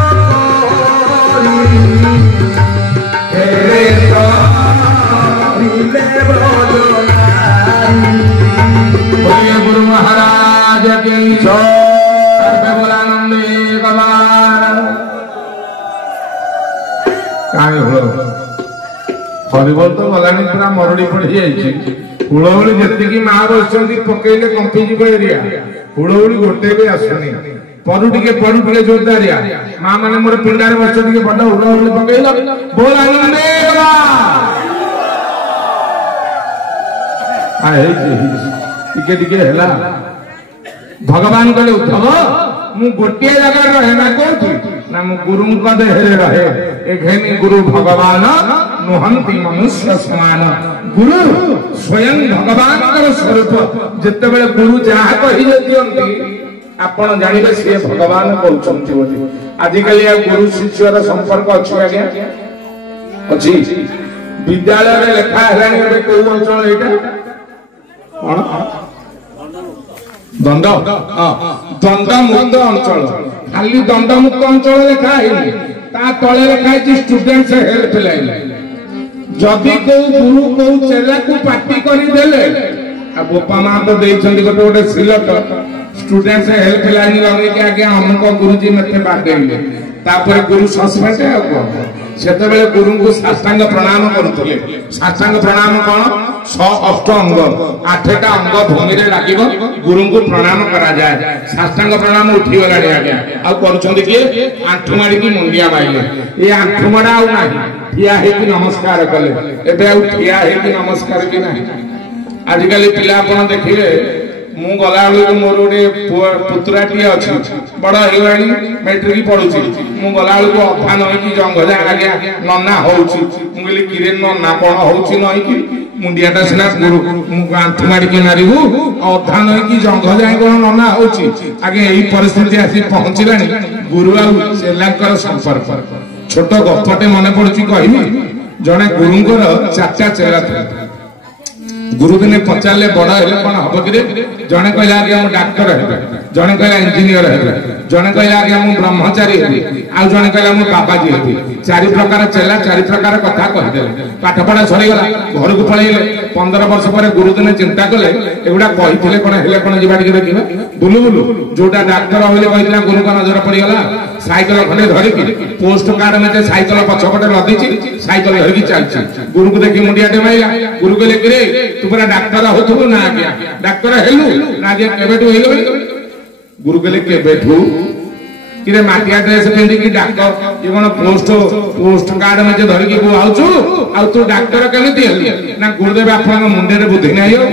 करी गुरु महाराज की हरिबल तो गलानी पूरा मरड़ी पड़ी जाइए हुड़हुड़ी जी माँ बस पकड़े कंपीज एरिया हुड़हुड़ी गोटे भी आसुनी परू टे जोरदारिया माँ मैंने मोर पिंडार बस बड़ हुड़हुड़ी पकड़ बोल आनंदे भगवान कहले उद्धव मु गोटे जगह रहे ना कोठी ना मु गुरु देहरे रहे एघेनी गुरु भगवान नुहंती मनुष्य समान गुरु स्वयं भगवान स्वरूप जिते बेले गुरु जहा कही दियंती आपण जानिबे से भगवान कहउछंती बोली आजिकल या गुरु शिष्यर संपर्क अछि आज्ञा अच्छी विद्यालय में लेखा है कौ अंचल यहाँ दंड दंडमुक्त अंचल खाली दंडमुक्त अंचल लेखा है तले लेखा है स्टूडेंट्स हेल्पलाइन जदि को गुरु को चेला को पार्टी करदेले बोपा माँ तो गोटे गोटे सिलट स्टूडेंट्स हेल्पलाइन लगे आगे अमुक गुरुजी मत बागेले तापर गुरु सस्पेंड से गुरु को साष्टांग प्रणाम करुले साष्टांग प्रणाम कौन 6 8 अंग 8टा अंग भूमि रे लागिब गुरु को प्रणाम करा जाए साष्टांग प्रणाम उठी गला आज्ञा आ करूछन किए आंठु मारी की मुंडिया माइले ए आंठु माडा आ नाही ठिया हे कि नमस्कार कले एबे आ ठिया हे कि नमस्कार कि नाही आजिकल पिला आपण देखिले मु गला बेलू मोर गोटे पुतराटी अच्छी बड़ होगाणी मैट्रिक पढ़ुची मु गला बेलू अधा नई कि जंगजा आज्ञा नना होउची मुझे किरे नना कौन होउची नई कि मुंडियाटा सीना गुरु आंठु मारिकी मारिबू अधा नई कि जंगजा कौन नना होउची आगे यही परिस्थिति आसी पहुंचलानी गुरु आ चेलांकर संपर्क छोट गपटे मन पड़ुची कहबी जड़े गुरुंकर 4टा चेला गुरु दिने पचारे बड़ है कौन हम कि जड़े कहला आगे मु डाक्टर है जड़े कहला इंजीनियर है जड़े कहला आगे मु ब्रह्मचारी है आ जड़े कहला मु बाबाजी है 4 प्रकार चेला 4 प्रकार कथा कहदे पाठ पढ़ा सरीगला घर को पळेले 15 वर्ष पर गुरु दिने चिंता कले एगुडा कहिथिले कोन हेले कोन जिबा टिके देखिबा बुलु बुलु जोटा डाक्टर होले कहिला गुरु का नजर पड़ीगला साइकिल खंडे धरि पोस्ट कार्ड में साइकिल पछपटे लदिची साइकिल धरि चलची गुरु को देखि मुंडिया दे माइला गुरु को लेकरे तू पूरा डाक्टर होतु ना आज्ञा डाक्टर हेलु ना आज्ञा केबेटु हेलो गुरु कहले केबेठू किरे माटिया ड्रेस पिंधि की डाक्टर ये कोन पोस्ट कार्ड में जे धरि की को आउछु आ तू डाक्टर केमिति हेली ना गुरुदेव आपन मुंडे रे बुद्धि नाही हो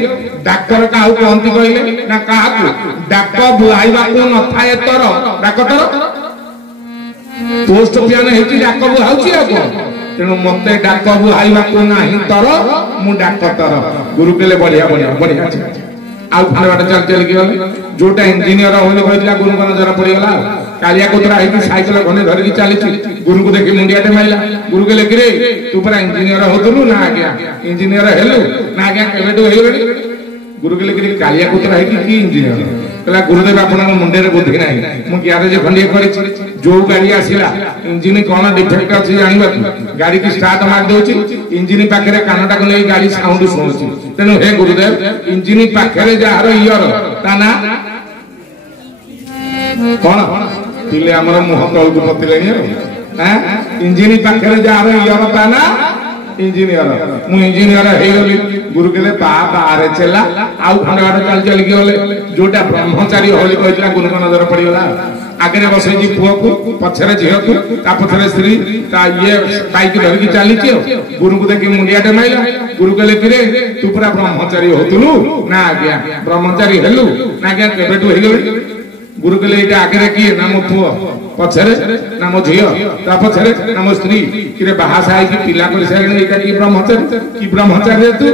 डाक्टर का आउ कोंती कहले ना काहा को डाक्टर बुआइबा को न थाए तोर डाक्टर पोस्ट पियाने हेची डाक बुहाउची आ को तेनु मते डाक बुहाइबा को नाही तोर मु डाक्टर तोर गुरु केले बढ़िया बढ़िया बढ़िया आउ खंडे बाटे चल चल गले जोटा इंजीनियर होले कहला गुरु का नजर पड़ी गला कालिया कोतरा है साइकिल घने धरि चली गुरु को देखि मुंडियाटे माइला गुरु के लेकरे तू पूरा इंजीनियर होतलु ना आज्ञा इंजीनियर हेलु ना आज्ञा केबेटु हेलु गुरु के लेकरे कालिया कोतरा है कि इंजीनियर कहला गुरुदेव आपन मुंडे रे बुद्धि नाही मु ग्यारेज खंडिए करिछि जो गाड़ी आसिला इंजिन कोन डिफेक्ट अछि जानिबा गाड़ी की स्टार्ट मार देउछि इंजिन पाखरे कानटा को नै गाड़ी साउंड सुनुछि तेनु हे गुरुदेव इंजिन पाखरे जाहर इयर ताना कोन तिले हमर मुह तळ को पतिलेनी हैं इंजिन पाखरे जाहर इयर ताना इंजीनियर मु इंजीनियर हे गली गुरु केले बाबा रे चला आउ खंडे बाटे चल चल गले जोटा ब्रह्मचारी होली कहला गुरु का नजर पड़ी गला आगे बसे जी पुओ को पछरे झियो को ता पछरे स्त्री ता ये बाइक धर की चली छियो गुरु को देखि मुंडियाटे माइला गुरु केले किरे तू पूरा ब्रह्मचारी होतलु ना आज्ञा ब्रह्मचारी हेलु ना आज्ञा केबेटु हे गली गुरु केले एटा आगे की नाम पुओ पछरे नाम झियो ता पछरे नाम स्त्री किरे बाहासा है कि पिला कर सारे एटा की ब्रह्मचारी तू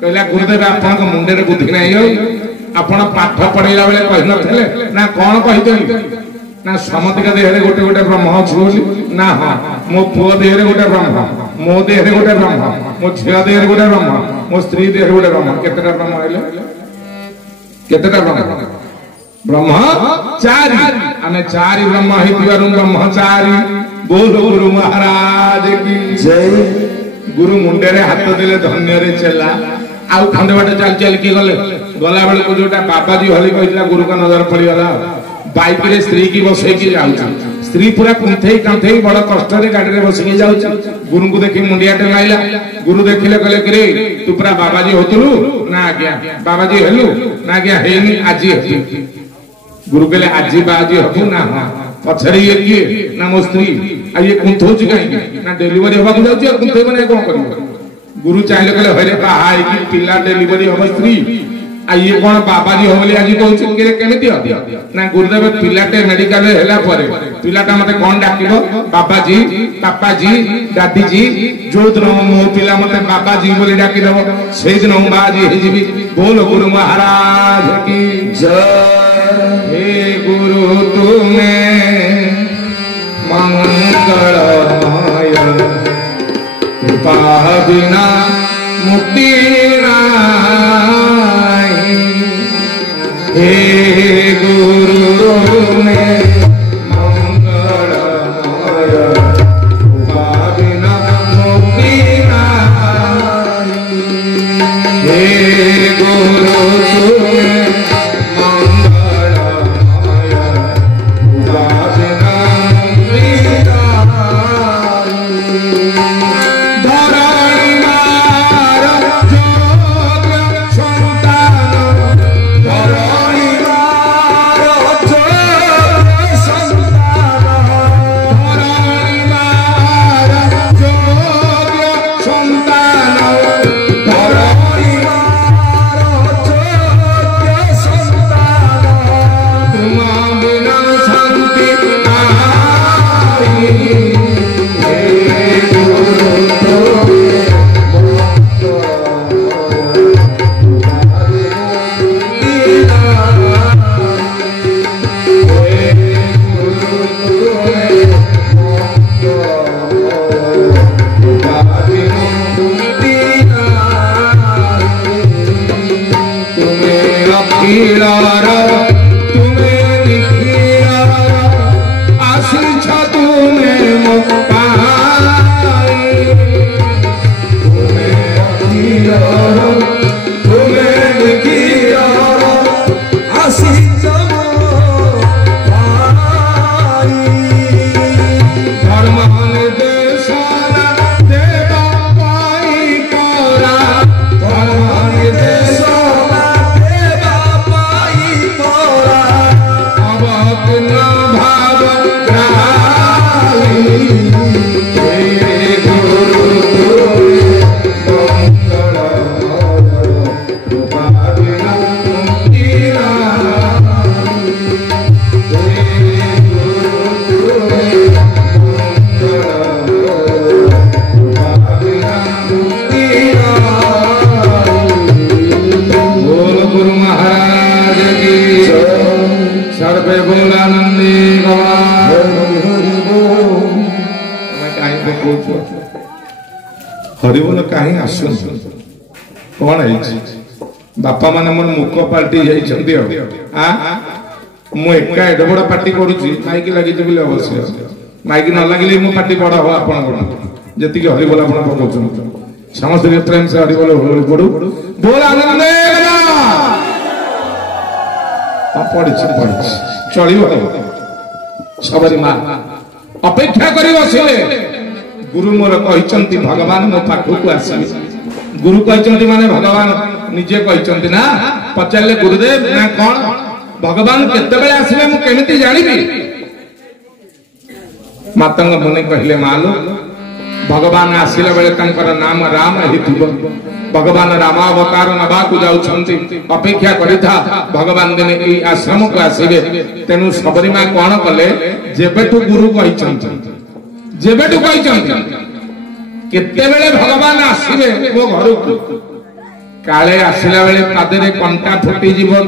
कहला गुरुदेव आपन को मुंडे रे बुद्धि नाही हो आपण पाठ पढैला बेले कहि नथले ना कोन कहितली ना समतिका देहरे गोटे गोटे ब्रह्म अछि बोली ना हां मो पुओ देहरे गोटे ब्रह्म मो देहरे गोटे ब्रह्म मो झियो देहरे गोटे ब्रह्म मो स्त्री देहरे गोटे ब्रह्म केतेटा ब्रह्म आइले केतेटा ब्रह्म ब्रह्मचारी आमे 4 ब्रह्म हितिवारु ब्रह्मचारी बोल गुरु महाराज की जय गुरु मुंडे रे हाथ देले धन्य रे चला आउ खंडे बाटे चल चल की गले गला बेले को जोटा बाबाजी हली कहिला गुरु का नजर पड़ी गला बाइक रे स्त्री की बसै की जाउची स्त्री पूरा कुंथेई कांथेई बड़ कष्ट रे गाड़ी रे बसि के जाउची गुरु को देखि मुंडियाटे माइला गुरु देखिले कहले करे तू पूरा बाबाजी होतलु ना आज्ञा बाबाजी हेलु ना आज्ञा हेनी आजी हेती गुरु कहले आजी बाजी हबु ना हां पछरी ये किए ना मो स्त्री आ ये कुंथोची काई ना डिलीवरी होबा को जाउची कुंथेई बने कोन करियो गुरु चाहिले कहले हरे बाहा है कि पिला डिलीवरी होबा स्त्री आ ये कोन बाबाजी होबली आज कहउछ कि केमिति हो ना गुरुदेव पिलाटे मेडिकल हेला परे पिलाटा मते कोन डाकिबो बाबाजी पापाजी दादीजी जो दिन मो पिला मते बाबाजी बोली डाकी देबो सेई दिन हम बाजी हे जीवी बोल गुरु महाराज की जय हे गुरु तुम्हें मंगलमय कृपा बिना मुक्ति नाही। हे गुरु में मंगलमय कृपा बिना मुक्ति नाही। हे गुरु में मंगलमय कृपा बिना मुक्ति हरिबोल कहीं आसु कौन है बापा माने मोर मुख पार्टी जाइछंती मु एका एड बड़ पार्टी करूची माइक लागि बोले अवश्य माइक न लागिले मो पार्टी बड़ हो आपन जति कि हरिबोल आपन पकोछन समस्त प्रेम से हरिबोल पडू बोल आनंद पड़ी चलिबो सबरी मां अपेक्षा करी बसिले गुरु मोर कहते भगवान मो पाखक आसबे गुरु कहते माने भगवान निजे कहते ना पचारे गुरुदेव ना कौन भगवान केते बेले आसबे मु केमिति जानिबी मातंग मुनि कहले मालो भगवान आसिला बेले तांकर नाम राम हिथिबो भगवान रामावतार नबा को जाउछंती अपेक्षा करिथा भगवान दिने ई आश्रम को आसीबे तेनु सबरी मा कोन कले जेबेटु गुरु कहचंती जेबेटु कहचंती केते बेले भगवान आसीबे मो घर को काले आसिला बेले पादरे कंटा फुटी जीवो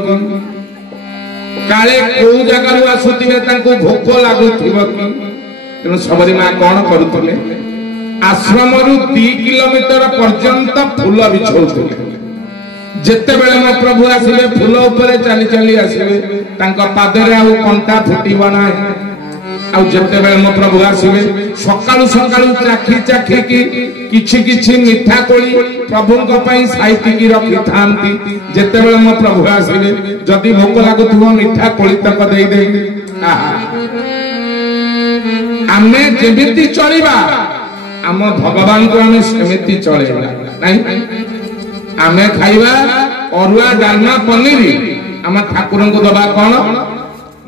काले को जगह रु आसुतिबे तांको भोक लागुथिबो तेनु सबरी मा कोन करूतले आश्रम रु 2 किलोमीटर पर्यंत फूल बिछौथले जेते बेले मो प्रभु आसीबे फूल ऊपर चली चली आसीबे तांका पादरे आ कंटा फुटीबो ना आ जेते बेले मो प्रभु आसीबे सकाळु सकाळु चाखी चाखी की किछि किछि मिठा कोली प्रभु को पई साइती की रखी थांती जेते बेले मो प्रभु आसीबे जदी भोक लागुथबो मिठा कोली तक देई देई आमे जेबिति चलिबा आम भगवान को आम सेमिति चलेगा नहीं आमे खाइबा अरुआ डालमा पनीर आम ठाकुर को दबा कौन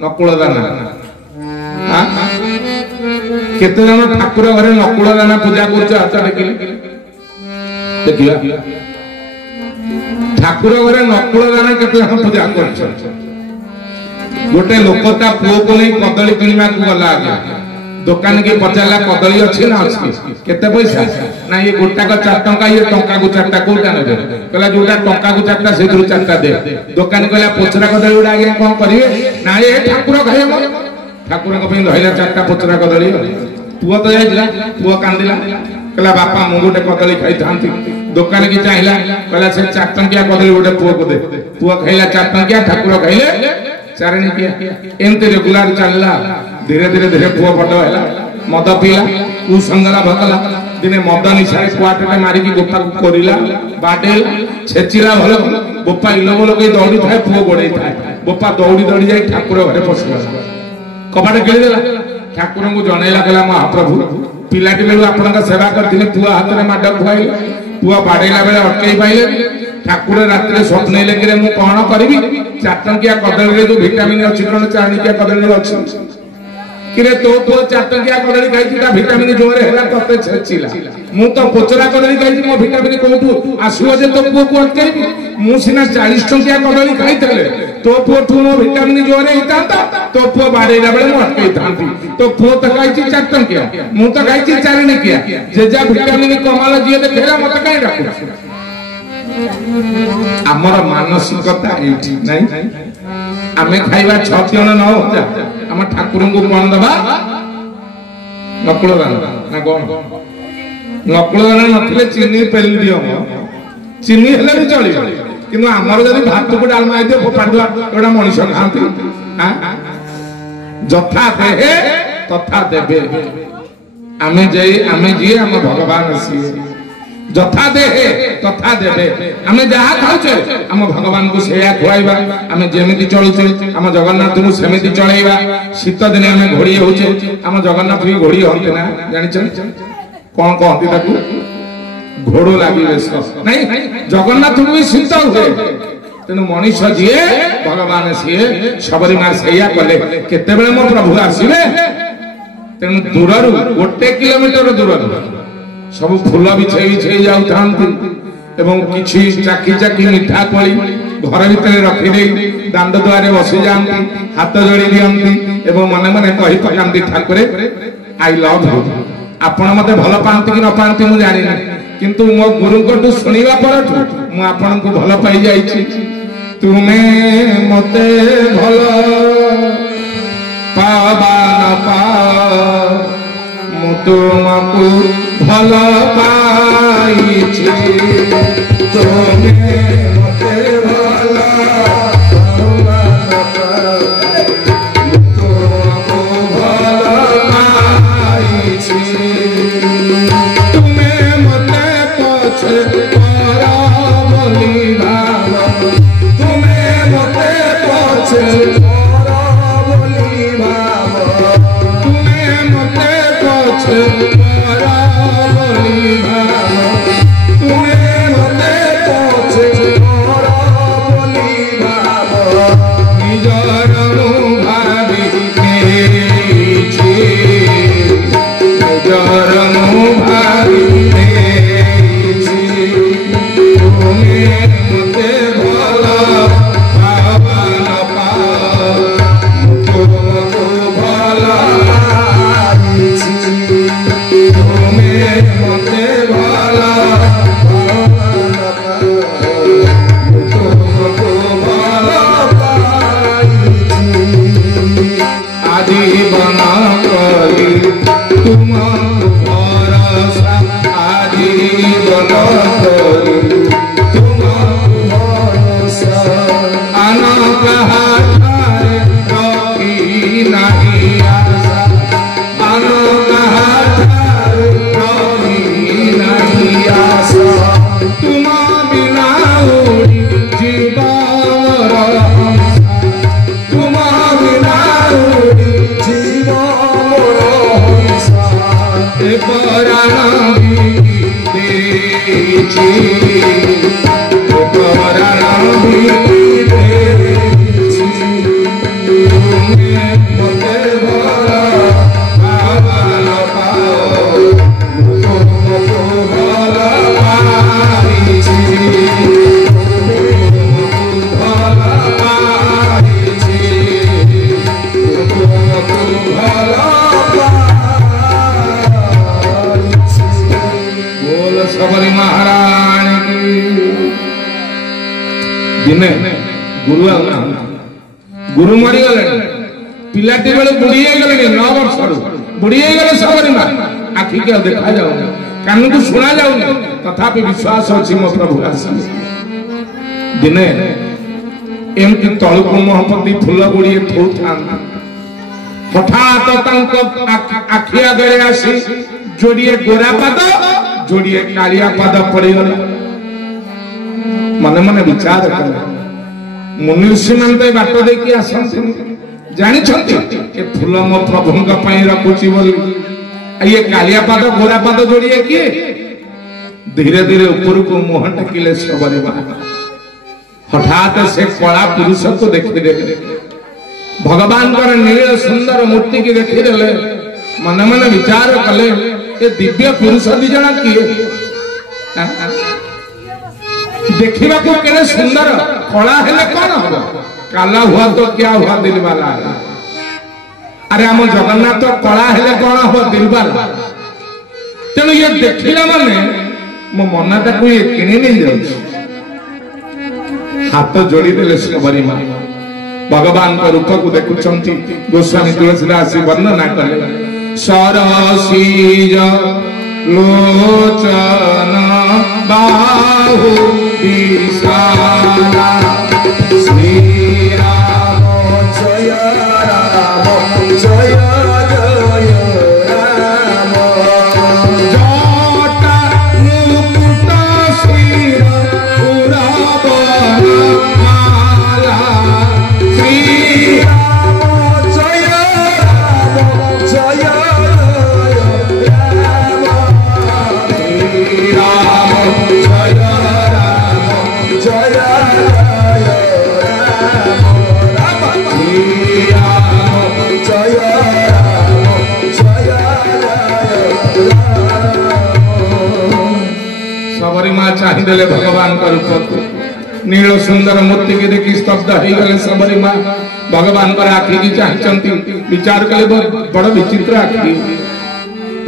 नकुल दाना केते जन ठाकुर घरे नकुल दाना पूजा करछ हाथ देखिले देखिया ठाकुर घरे नकुल दाना केते जन पूजा करछ गोटे लोकता पुओ को नहीं कदली किनिमा को गला दुकान के पचाला कदली अच्छी ना अच्छी केते पैसा ना ये गोटा का 4 टंका ये टंका को 4टा कोटा ने कहला जोटा टंका को 4टा से 4टा दे दुकान कहला पोचरा कदली उडा आगे कोन करिवे ना ये ठाकुर कहे म ठाकुर को पे धइला 4टा पोचरा कदली पुओ तो जाइला पुओ कांदिला कहला बापा मु गोटे कदली खाई था दुकान की चाहिला कहला से 4 टंकिया कदली गोटे पुओ को दे पुओ खाइला 4 टंकिया ठाकुर खाइले 4 टंकिया एमते रेगुलर चलला धीरे धीरे धीरे पुओ बड़ हैला मद पीला उ संगला भकला दिने मद निशारे क्वार्टर मारी की गोपा को कोरिला बाटेला छेचिला भलो गोपा इलोगो लोग दौड़ी थाए पुओ गोड़े थाए गोपा दौड़ी दौड़ी जाई ठाकुर घरे पसिला कबाट गिली देला ठाकुर को जणैला कहला महाप्रभु पिलाटी बेलू आपनका सेवा करथिले पुआ हाथ में माडा खुआई पुआ बाडेला बेले अटकई पाइले ठाकुर रात रे स्वप्न ले कि मु कोन करबी 4 टंकिया कदली रे जो विटामिन अछि कोन 4 टंकिया कदली रे अछि किरे तो 4 टंकिया कदली खाइछि ता विटामिन जोरे हैला तते छेचिला मु तो पोचरा कदली खाइछि मो विटामिन कोठू आसीबो जे तो पुओ को अटकई मु सिना 40 टंकिया कदली खाइतले तो पुओ ठू मो विटामिन जोरे हितांता तो पुओ बाडेला बेले मु अटकई थांती तो पुओ त खाइछि 4 टंकिया मु तो खाइछि 4 टंकिया जे जा विटामिन कमाल जिए देखला मत काई डाकु आमर मानसिकता एठी नहीं आमे खाइबा 6 जण न होता हम ठाकुर को कोन दबा नकुल दान ना कोन नकुल दान नथिले चीनी पेल दियो चीनी हेले भी चली किंतु आमर जदी भात को डालमा आइ दे फोपाड़ दवा एडा मनुष्य खांती हां जथा देहे तथा देबे आमे जी हम भगवान सिए जथा देहे तथा देबे आमे जहा खाउछे हम भगवान को सेया खुआइबा आमे जेमिति चलुछे हम जगन्नाथ को सेमिति चलेइबा शीत दिन आमे घोड़ी होछे हम जगन्नाथ भी घोड़ी होते ना जानि छ कोन कहती ताकू घोड़ो लागि बेस नहीं जगन्नाथ को भी शीत हुए तेनु मनुष्य जिए भगवान सिए सबरीमा सेया कले केते बेले मो प्रभु आसीबे तेनु दूररु 1 किलोमीटर दूररु सब फूल बिछे जाऊ एवं किछि चाकी चाकी मिठा कोली घर भीतर रखी दे दांड द्वारे बसी जाती हाथ जोड़ी दियंती एवं मने मने कहि पकांती ठाकुरे आई लव यू आपण मते भल पांती कि न पांती मु जानि ना किंतु मो गुरु को सुनिबा परठु मु आपण को भल पाई जाईछि तुमे मते भल पाबा न पा मु तुमको भल पाइछि तुमे मते भल पाबा न पा मु तुमको भल पाइछि तुमे मते पछे परा बोली भाव तुमे मते पछे परा बोली भाव तुमे मते पछे परा बोली भाव तुमे मते पछे परा बोली भाव निजर भावी नेछि निजर भावी नेछि तुमे मते भल पाबा न पाओ तुमको भल पाइछि तुमे मते भल पाबा न पाओ तुमको भल पाइछि आदि बना करी तुम भरोसा आदि बना करी तुम भरोसा अनंत हाथारे रखी नहीं आशा अनंत हाथारे रखी नहीं आशा तुम बिना उड़ी जीवन हंसा तुम बिना उड़ी जीवन हंसा ए पराण देछि ए पराण देछि तुमे मते भल पाबा न पाओ तुमको भल पाइछि भल पाइछि तुमको भल पाइछि बोल सबरी महारानी की दिने गुरु मरी गले पिलाटी बेले बुढ़ी गले 9 वर्ष बुढ़ी गले सबरी मां आखि के देखा जाऊ कान को सुना जाऊनी तथापि विश्वास अच्छी मो प्रभु आसने दिने एमती तलुक महपति फूल गुड़िए थो था हठात आखि आगे आसी जोड़िए गोरा पाद जोड़िए कालिया पाद पड़गला मन मन विचार कले मुनि ऋषि मान तो बाट देखी आसती जानी फूल मो प्रभु रखुची बोली ये कालिया पाद गोरा पाद जोड़िए किए धीरे धीरे ऊपर को मुह टेकिले सबरी मां हठात से कला पुरुष को देखिदे भगवान नील सुंदर मूर्ति की देखिदे मन मन विचार कले ये दिव्य पुरुष दिजण किए देखा को केने सुंदर कला हेले कौन हम काला हुआ तो क्या हुआ दिल वाला अरे हम जगन्नाथ कला हेले कौन हुआ दिल वाला तेणु ये देखला माने मो मनटा को ये किणी नहीं जाउछ हाथ जोड़ी देले सबरी मां भगवान का रूप को देखुचंती गोस्वामी तुलसीदास वर्णना कले सरसीज लोचन बाहु विशाला श्री राम जय राम जय जय राम जटा मुकुट शिर माला श्री राम जय राम जय सबरी मां चाहिए भगवान का रूप नील सुंदर मूर्ति के देखी स्तब्ध हो गले सबरी मां भगवान का आखि की चाहती विचार कले बड़ विचित्र आखि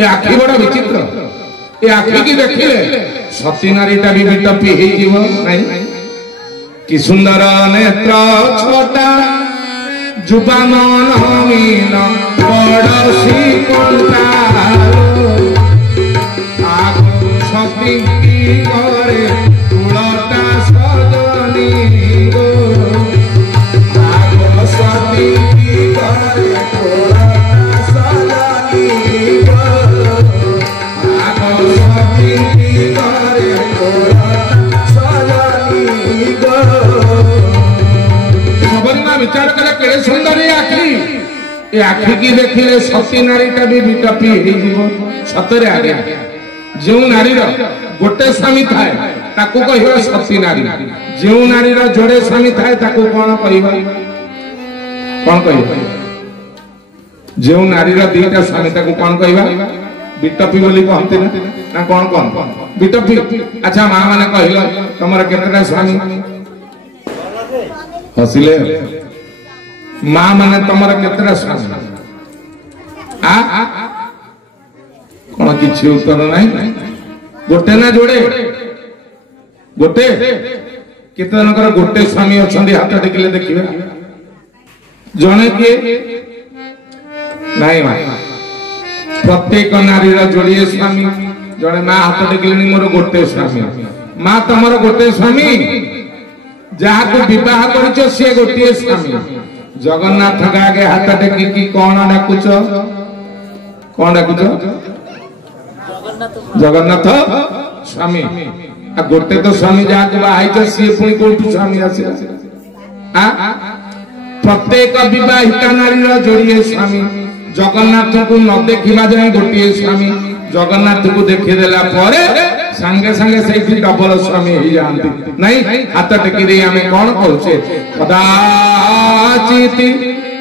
ये आखि बड़ विचित्र ये आखि की देखिले सती नारीटा भी बिटपी हो जीव नहीं कि सुंदर नेत्र छोटा जुबान मीन बड़सी कंटा सती करे तुलटा सजनी गो आग सती करे तुलटा सजनी गो आग सती करे तुलटा सजनी गो सबरी मां विचार कले केड़े सुंदर ये आखि की देखिले सती नारीटा भी बिटपी हो जीव सतरे आगे जो नारी गोटे स्वामी थाए ताकू कहिबा सती नारी जो नारी जोड़े स्वामी थाए ताकू कौन कहिबा कौन कहिबा जो नारी दीटा स्वामी ताकू कौन कहिबा बिटपी बोली कहते ना कौन कौन बिटपी अच्छा मां माने कहिलो तमरा केतेटा स्वामी हसिले मां माने तमरा केतेटा स्वामी आ कौन किसी उत्तर नहीं गोटे ना जोड़े गोटे केते जनकर गोटे स्वामी अछंदी हाथ टेकिले देखिबा जणे किए नहीं मां प्रत्येक नारी जोड़िए स्वामी जड़े मां हाथ टेकिले मोर गोटे स्वामी मां तमर गोटे स्वामी जहाँ को विवाह कर सी गोटे स्वामी जगन्नाथ आगे हाथ टेकिकी कौन डाकुच कौन डाकुच जगन्नाथ स्वामी आ गोटे तो स्वामी जहाँ बाहर सी पुणी कौटू स्वामी आस प्रत्येक विवाहिता नारी जोड़िए स्वामी जगन्नाथ को न देखा जाए गोटे स्वामी जगन्नाथ को देखीदेला सांगे सांगे से डबल स्वामी हो जाती नहीं हाथ टेकी दे आम कौन कहे कदाचित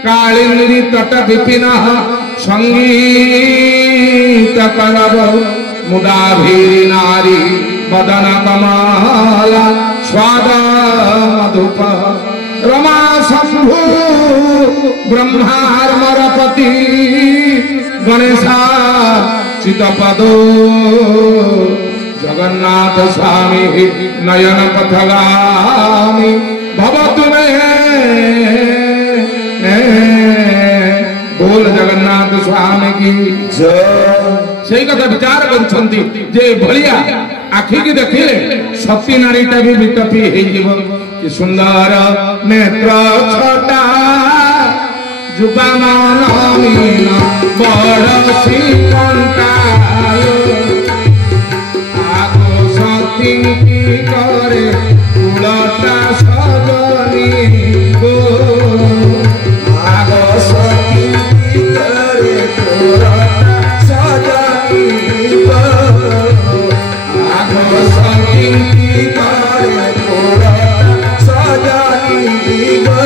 कालिंदी तट विपिन संगीत करब मुदाभीरी नारी बदन कमाला स्वाद मधुप रमा शंभु ब्रह्मार्मरपति गणेशा चितपदो जगन्नाथ स्वामी नयन पथगामी भवतु बोल जगन्नाथ स्वामी की जय से कथा विचार करछंती जे भलिया आखि की देखिले सती नारीटा भी विटपी हे जीव कि सुंदर नेत्र छटा जुबा मन मीन बड़ श्रीकंठा आगो सती की करे उलटा सजनी गो आगो सती की करे उलटा सजनी गो आगो सती की करे उलटा सजनी गो।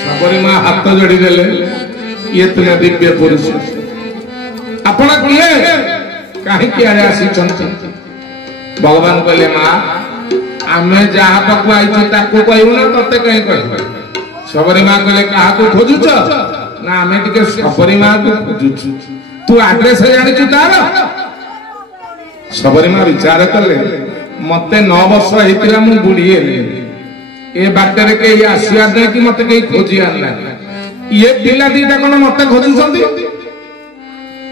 सबरीमा हाथ जोड़ी देले ये तुम दिव्य पुरुष आपण किए कहीं आसी भगवान कहले माँ आम जहाँ पाक आई कहू ना ते कहीं कह सबरी माँ कहले क्या खोजुच ना आम टे सबरी माँ को खोजुचु तू आड्रेस जानी तार सबरी माँ विचार कले मत 9 वर्ष होता मुझे बुढ़ी ए बाटर के आसवा दे कि मत कहीं खोजी आना ये पिला दीटा कौन मत खोजुंट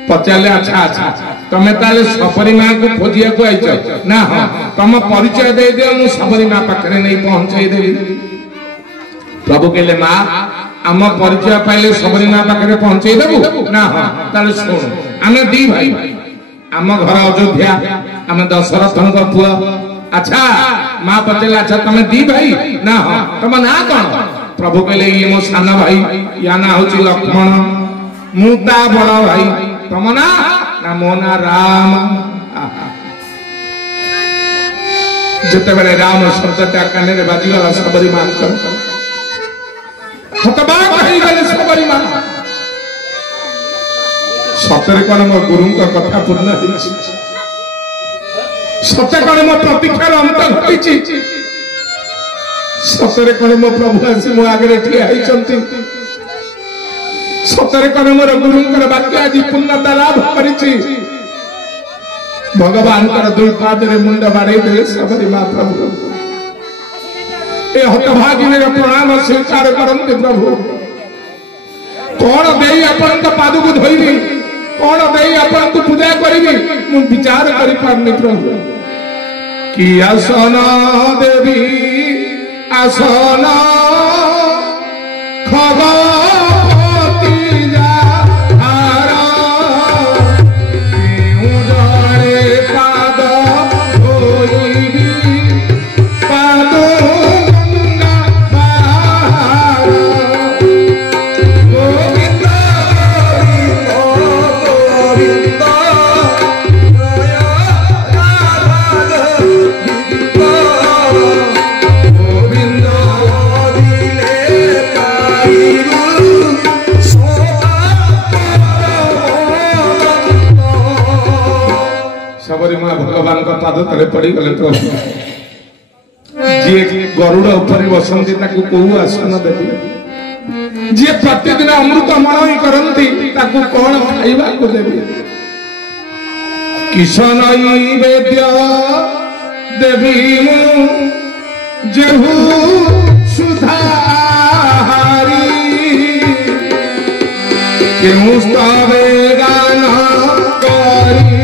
पचारे अच्छा अच्छा तमें ताले सबरी माँ को खोजिया को आईच ना हाँ तुम परिचय दे दियो मु सबरी माँ पाखरे नहीं पहुंचाई देवी प्रभु कहले माँ आम परिचय पाइले सबरी माँ पाखरे पहुंचाई देबू ना हाँ ताले सुन आमे दी भाई आम घर अयोध्या आम दशरथ पुआ अच्छा माँ पचारे अच्छा तुम दी भाई ना हाँ तुम ना कौन प्रभु कहले ये मो सान भाई या ना हूँ लक्ष्मण मुता बड़ भाई तुम ना ना मो ना राम जिते बेले राम शब्दटा कान रे बाजीगला सबरी मां हतबाक कही गले सबरी मां सतरे कोन मो गुरु का कथा पूर्ण हिछि सत्य कोन मो प्रतीक्षार अंत घटिछि सतरे कोन मो प्रभु आसी मो आगे ठिया हिचंती सतरे कोन मोर गुरुंकर वाक्य आज पूर्णता लाभ करिछि भगवान कर दुई पाद रे मुंड बाड़े देले सबरी मां प्रभु ए हतभागिनी रे प्रणाम स्वीकार करंते प्रभु कोन देई अपन तो पाद को धोइबी कोन देई अपन को पूजा करिबी मु विचार करि पारनी प्रभु कि आसन देवी आसन खबा भगवान का पाद तले पड़ी गले प्रभु जी गरुड़ ऊपर बसंती ताकू को आसन देबी जी प्रतिदिन अमृत मणि करंती ताकू कोन खाइबा को देबी किशन वैद्य देवी जेहू सुधारी केहू स्तवे गान करी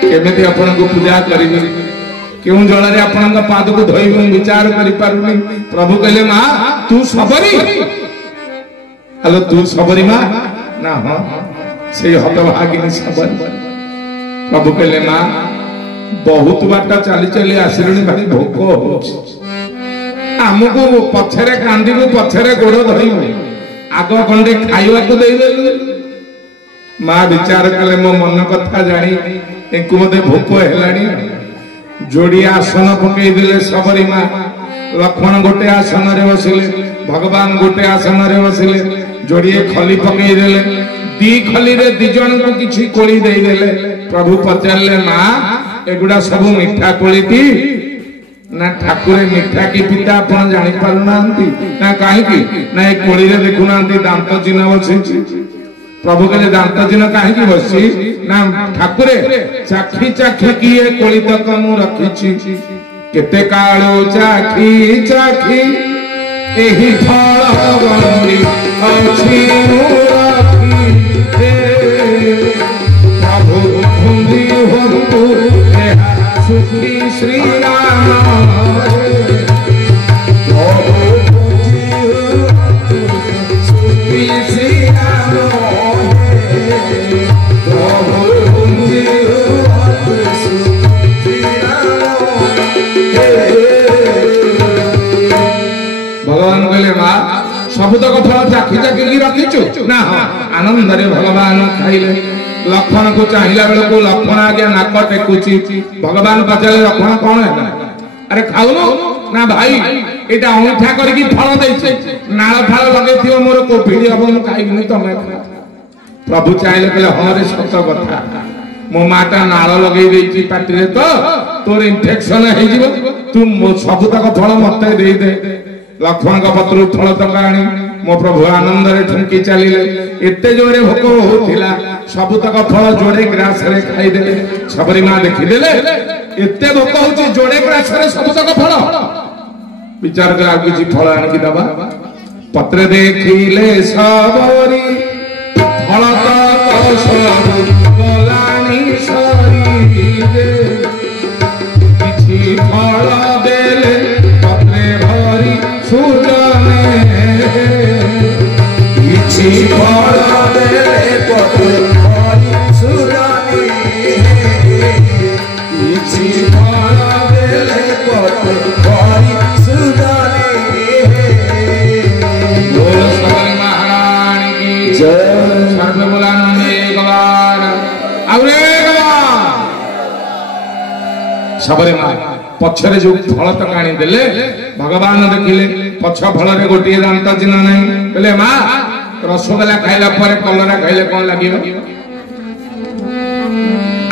केमिति आपण को पूजा करिबी केउ जळरे आपण का पाद को धोइबी विचार करि पारुनी प्रभु कहले मां तू सबरी हेलो तू सबरी मां ना हां से हतभागिनी सबरी प्रभु कहले मां बहुत बाटा चली चली आसिलनी भारी भोक होछि हमको पछरे कांदी को पछरे गोड़ धइबो आगो खंडे खाइबा को देइबे मां विचार कले मो मन कथा जानी एंकु मते भोक हेलानी जोड़ी आसन पकई दिले सबरी मां लक्ष्मण गोटे आसन रे बसिले भगवान गोटे आसन रे बसिले जोड़िए खली पकई दिले दी खली रे दी जन को किछि कोली देई देले प्रभु पचारले मां एगुडा सब मिठा कोलीटी ना ठाकुर मिठा की पिता आपण जानि पारु नांती ना काहे की ना ए कोली रे देखु नांती दांत चिन्ह बसिछि प्रभु के दांत चिन्ह काहे की बसि ना ठाकुर चाखी चाखी की ए कोली तक मु रखिछि केते कालो चाखी चाखी एही फल बंदी अछि राखी हे प्रभु खुंदी होतु सुखी श्री राम प्रभु खुंदी सुखी श्री राम प्रभु खुंदी सुखी राम भगवान कहले मां सबुतक फल चाखी चाखी रखिचु ना आनंद रे भगवान खाइले लक्षण को चाहिला बेल को लक्षण आज्ञा नाक टेकुची भगवान पचारे लक्षण कौन है अरे खाऊनु ना भाई एटा अंगूठा करके फल देछे नाळ फाळ लगेथियो मोर कोभिडी अब मु खाइबिनी तमे प्रभु चाहिले कहले हां रे सत कथा मो माटा नाळ लगेई देछि पाटी रे तो तोर इन्फेक्शन हे जिवो तू सबुतक फल मते देई दे लक्ष्मण का पत्र फल तक आनी मो प्रभु आनंद रे ठुमकी चलिले एते जोरे भोक होथिला सबुतक फल जोड़े ग्रास रे खाई देले सबरी मां देखि देले एते भोक होची जोड़े ग्रास रे सबुतक फल विचार कर आ किछि फल आनी कि दबा पत्र देखिले सबरी फल तक सब गलानी सरी रे किछि फल देले पत्रे भरी सुजने किछि फल देले पत्रे भरी सुजने किछि फल देले पत्रे भरी सुजने बोल सबरी महारानी की जय सर्व बोलानंद एक बार और एक बार सबरी मां पछरे जो फल तक आनी देले भगवान देखिले पछ फल रे गोटिए दांत चिन्ह नहीं कहले मां रसगोल्ला खाइला पर कलरा खाइले कोन लागियो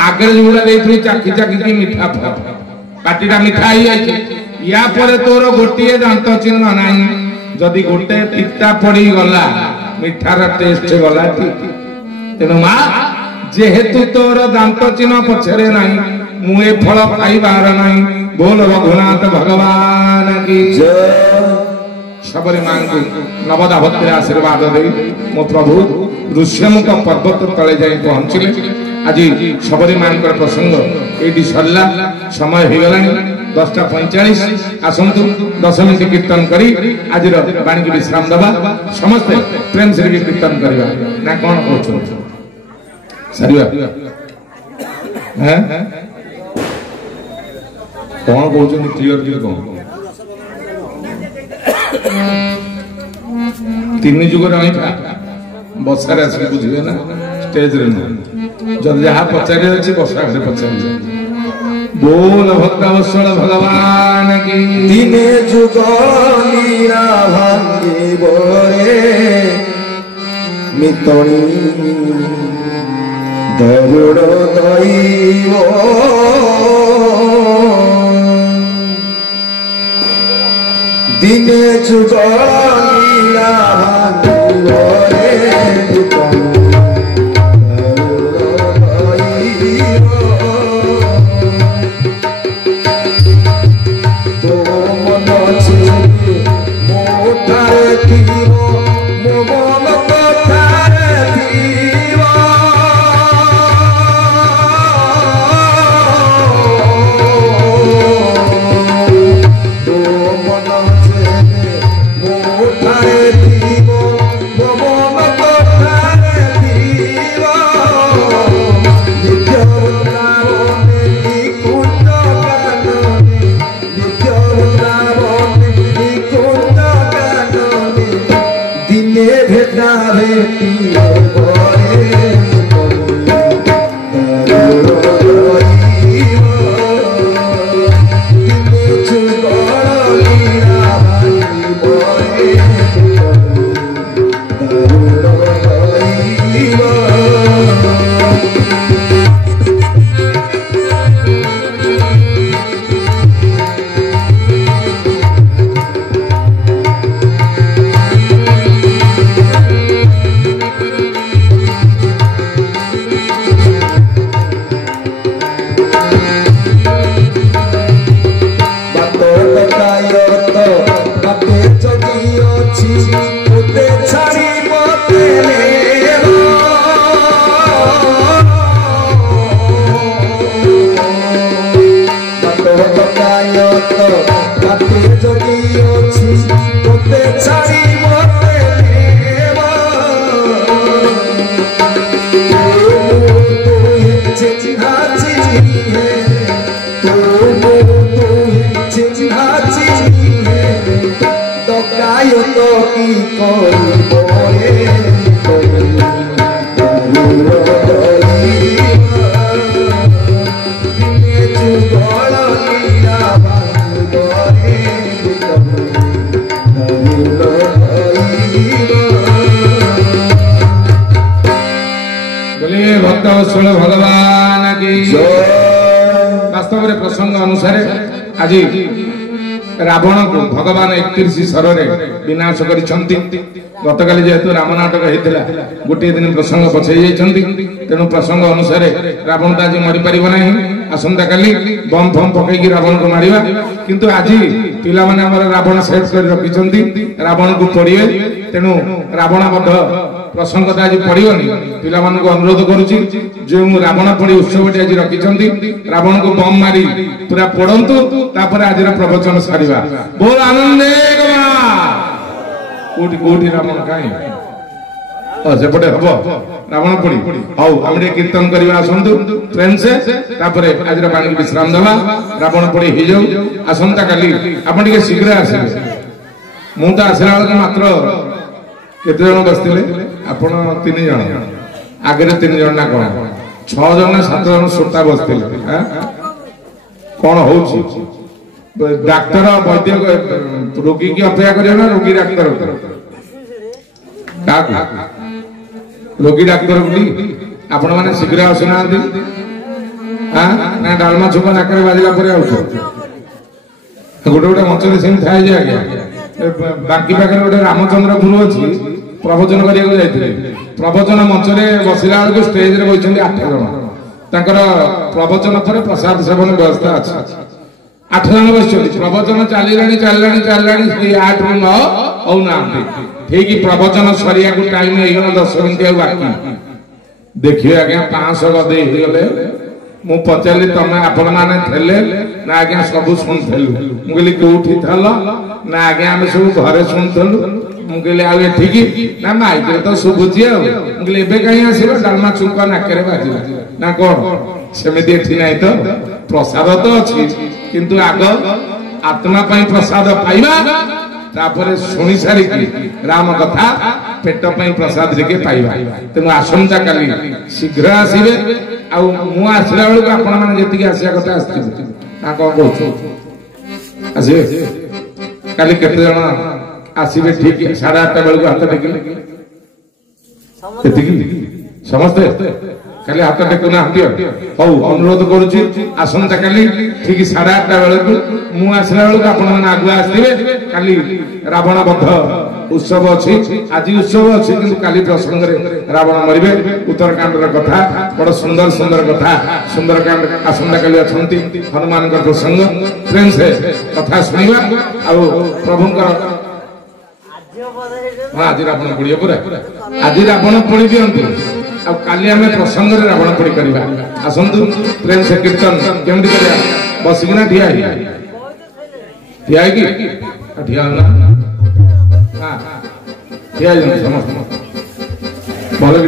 आगे जोड़ा देथि चाखी चाखी की मीठा फल पाटीटा मीठा ही आइछे या पर तोर गोटिए दांत चिन्ह नहीं जदी गोटे पिता पड़ी गला मीठार टेस्ट गला ठीक तेनु मां जेहेतु तोर दांत चिन्ह पछरे नहीं मुए फल खाइबार नहीं बोल रघुनाथ भगवान की जय सबरी मां को नवदा भक्ति आशीर्वाद दे मो प्रभु ऋष्यमुख पर्वत तले जाई पहुंचले आज सबरी मां को प्रसंग एडी सरला समय हो गलानी 10:45 आसंतु 10 मिनिट कीर्तन करी आज बाणी की विश्राम दबा समस्त प्रेम से कीर्तन करबा ना कोन कहछो सरिया हैं कौन कहते क्लियर क्लियर कौन तीन जुग बसार आस बुझे ना स्टेज रे जब जहाँ पचारे अच्छे बसा घरे पचारे बोल भक्तवत्सल भगवान की दिने जुग लीला भांगे बोरे मितणी दरुड़ दैव दिने जुग लीला भांगे बाटे जगी अछि तोते छाड़ी मते नेवा तो चिन्हा चिन्ही है तो चिन्हा चिन्ही है डकायो तो की कोई भक्त वत्सल भगवान की वास्तव में प्रसंग अनुसार आज रावण को भगवान 31 शर विनाश करिसंती गतकाली जेहेतु राम नाटक होता गोटे दिन प्रसंग पछाई जाइछंती तेणु प्रसंग अनुसार रावण तो आज मरी पारिब नाही आसंता काली बम फम पकईकी रावण को मारिबा किंतु आज पिला माने हमर रावण सेट कर रखिसंती रावण को पड़िए तेणु रावण बध प्रसंग तो आज पड़ोनी पिला को अनुरोध करुच्ची जो रावण पड़ी उत्सव आज रखिंट रावण को बम मारी पूरा पड़तु आज प्रवचन सारिबा बोल आनंदे कोटी रावण कहीं सेपटे हम रावण पड़ी हाउ आम कीर्तन करवा आसतु ट्रेन से आज पानी विश्राम दवा रावण पड़ी हो जाऊ आसंता काली आप शीघ्र आसे मु तो आसला बेलू मात्र केते जन बसते आपण 3 जन आगे 3 जन ना कौन 6 जन 7 जन श्रोता बसते कौन हो डाक्तर वैद्य रोगी की अपेक्षा करियो ना रोगी डाक्तर रोगी डाक्तर आपण माने शीघ्र आसुना ना डालमा छुपा नाकर बाजिला पर गोटे गोटे मंचरे सेम थाए जे आज्ञा बाकी पाखे गोटे रामचंद्र गुरु अच्छी प्रवचन करने प्रवचन मंचरे बसला बेलू स्टेज रे बसते 8 जन तांकर प्रवचन पर प्रसाद सेवन व्यवस्था अच्छी 8 जन बस प्रवचन चलिला 8 रु 9 औना ठीक प्रवचन सरिया को टाइम हो 10 मिनट बाकी देखिए आज्ञा 500 गदे गले मु पचारि तमे आपण माने थेले ना आज्ञा सब सुनथेलु मु कहली कोठी थल ना आज्ञा हम सब घरे सुनथेलु मु कहली आ ठीक ना माइक तो सुबुची आ मु कहली एबे कहीं आसीबा डालमा चुका नाकरे बाजिला ना कोन सेमिति एठी नाही तो प्रसाद तो अछि किंतु आग आत्मा पई प्रसाद पाइबा तापरे सुनी सारी राम कथा पेट पई प्रसाद लेके पाइबा तेनु आसंता काली शीघ्र आसीबे आ मु आसला बेलू आपण माने जेति के आसिया कथा आस्ति ना को कहू आसे काली केते जण आसीबे ठीक 8:30 बेलू हाथ टेकिले एतिकी समझते काली हाथ टेकुना हटियो हौ अनुरोध करूची आसंता काली ठीक 8:30 बेलू मु आसला बेलू आपण माने आगुआ आस्तिबे काली रावण बध उत्सव अच्छी आज उत्सव अच्छी किंतु काली प्रसंग रे रावण मरिबे उत्तरकांड कथा बड़ सुंदर सुंदर कथा सुंदरकांड आसंता काली अछंती हनुमान प्रसंग प्रेम से कथा सुनिबा आ प्रभुंकर आज रावण पड़ियो पूरा आज रावण पड़ी दियंतु आ काली हमें प्रसंग रे रावण पड़ी करबा आसंतु प्रेम से कीर्तन केमति करया बसिना ठिया की ठिया ना हां ठिया समस्त भले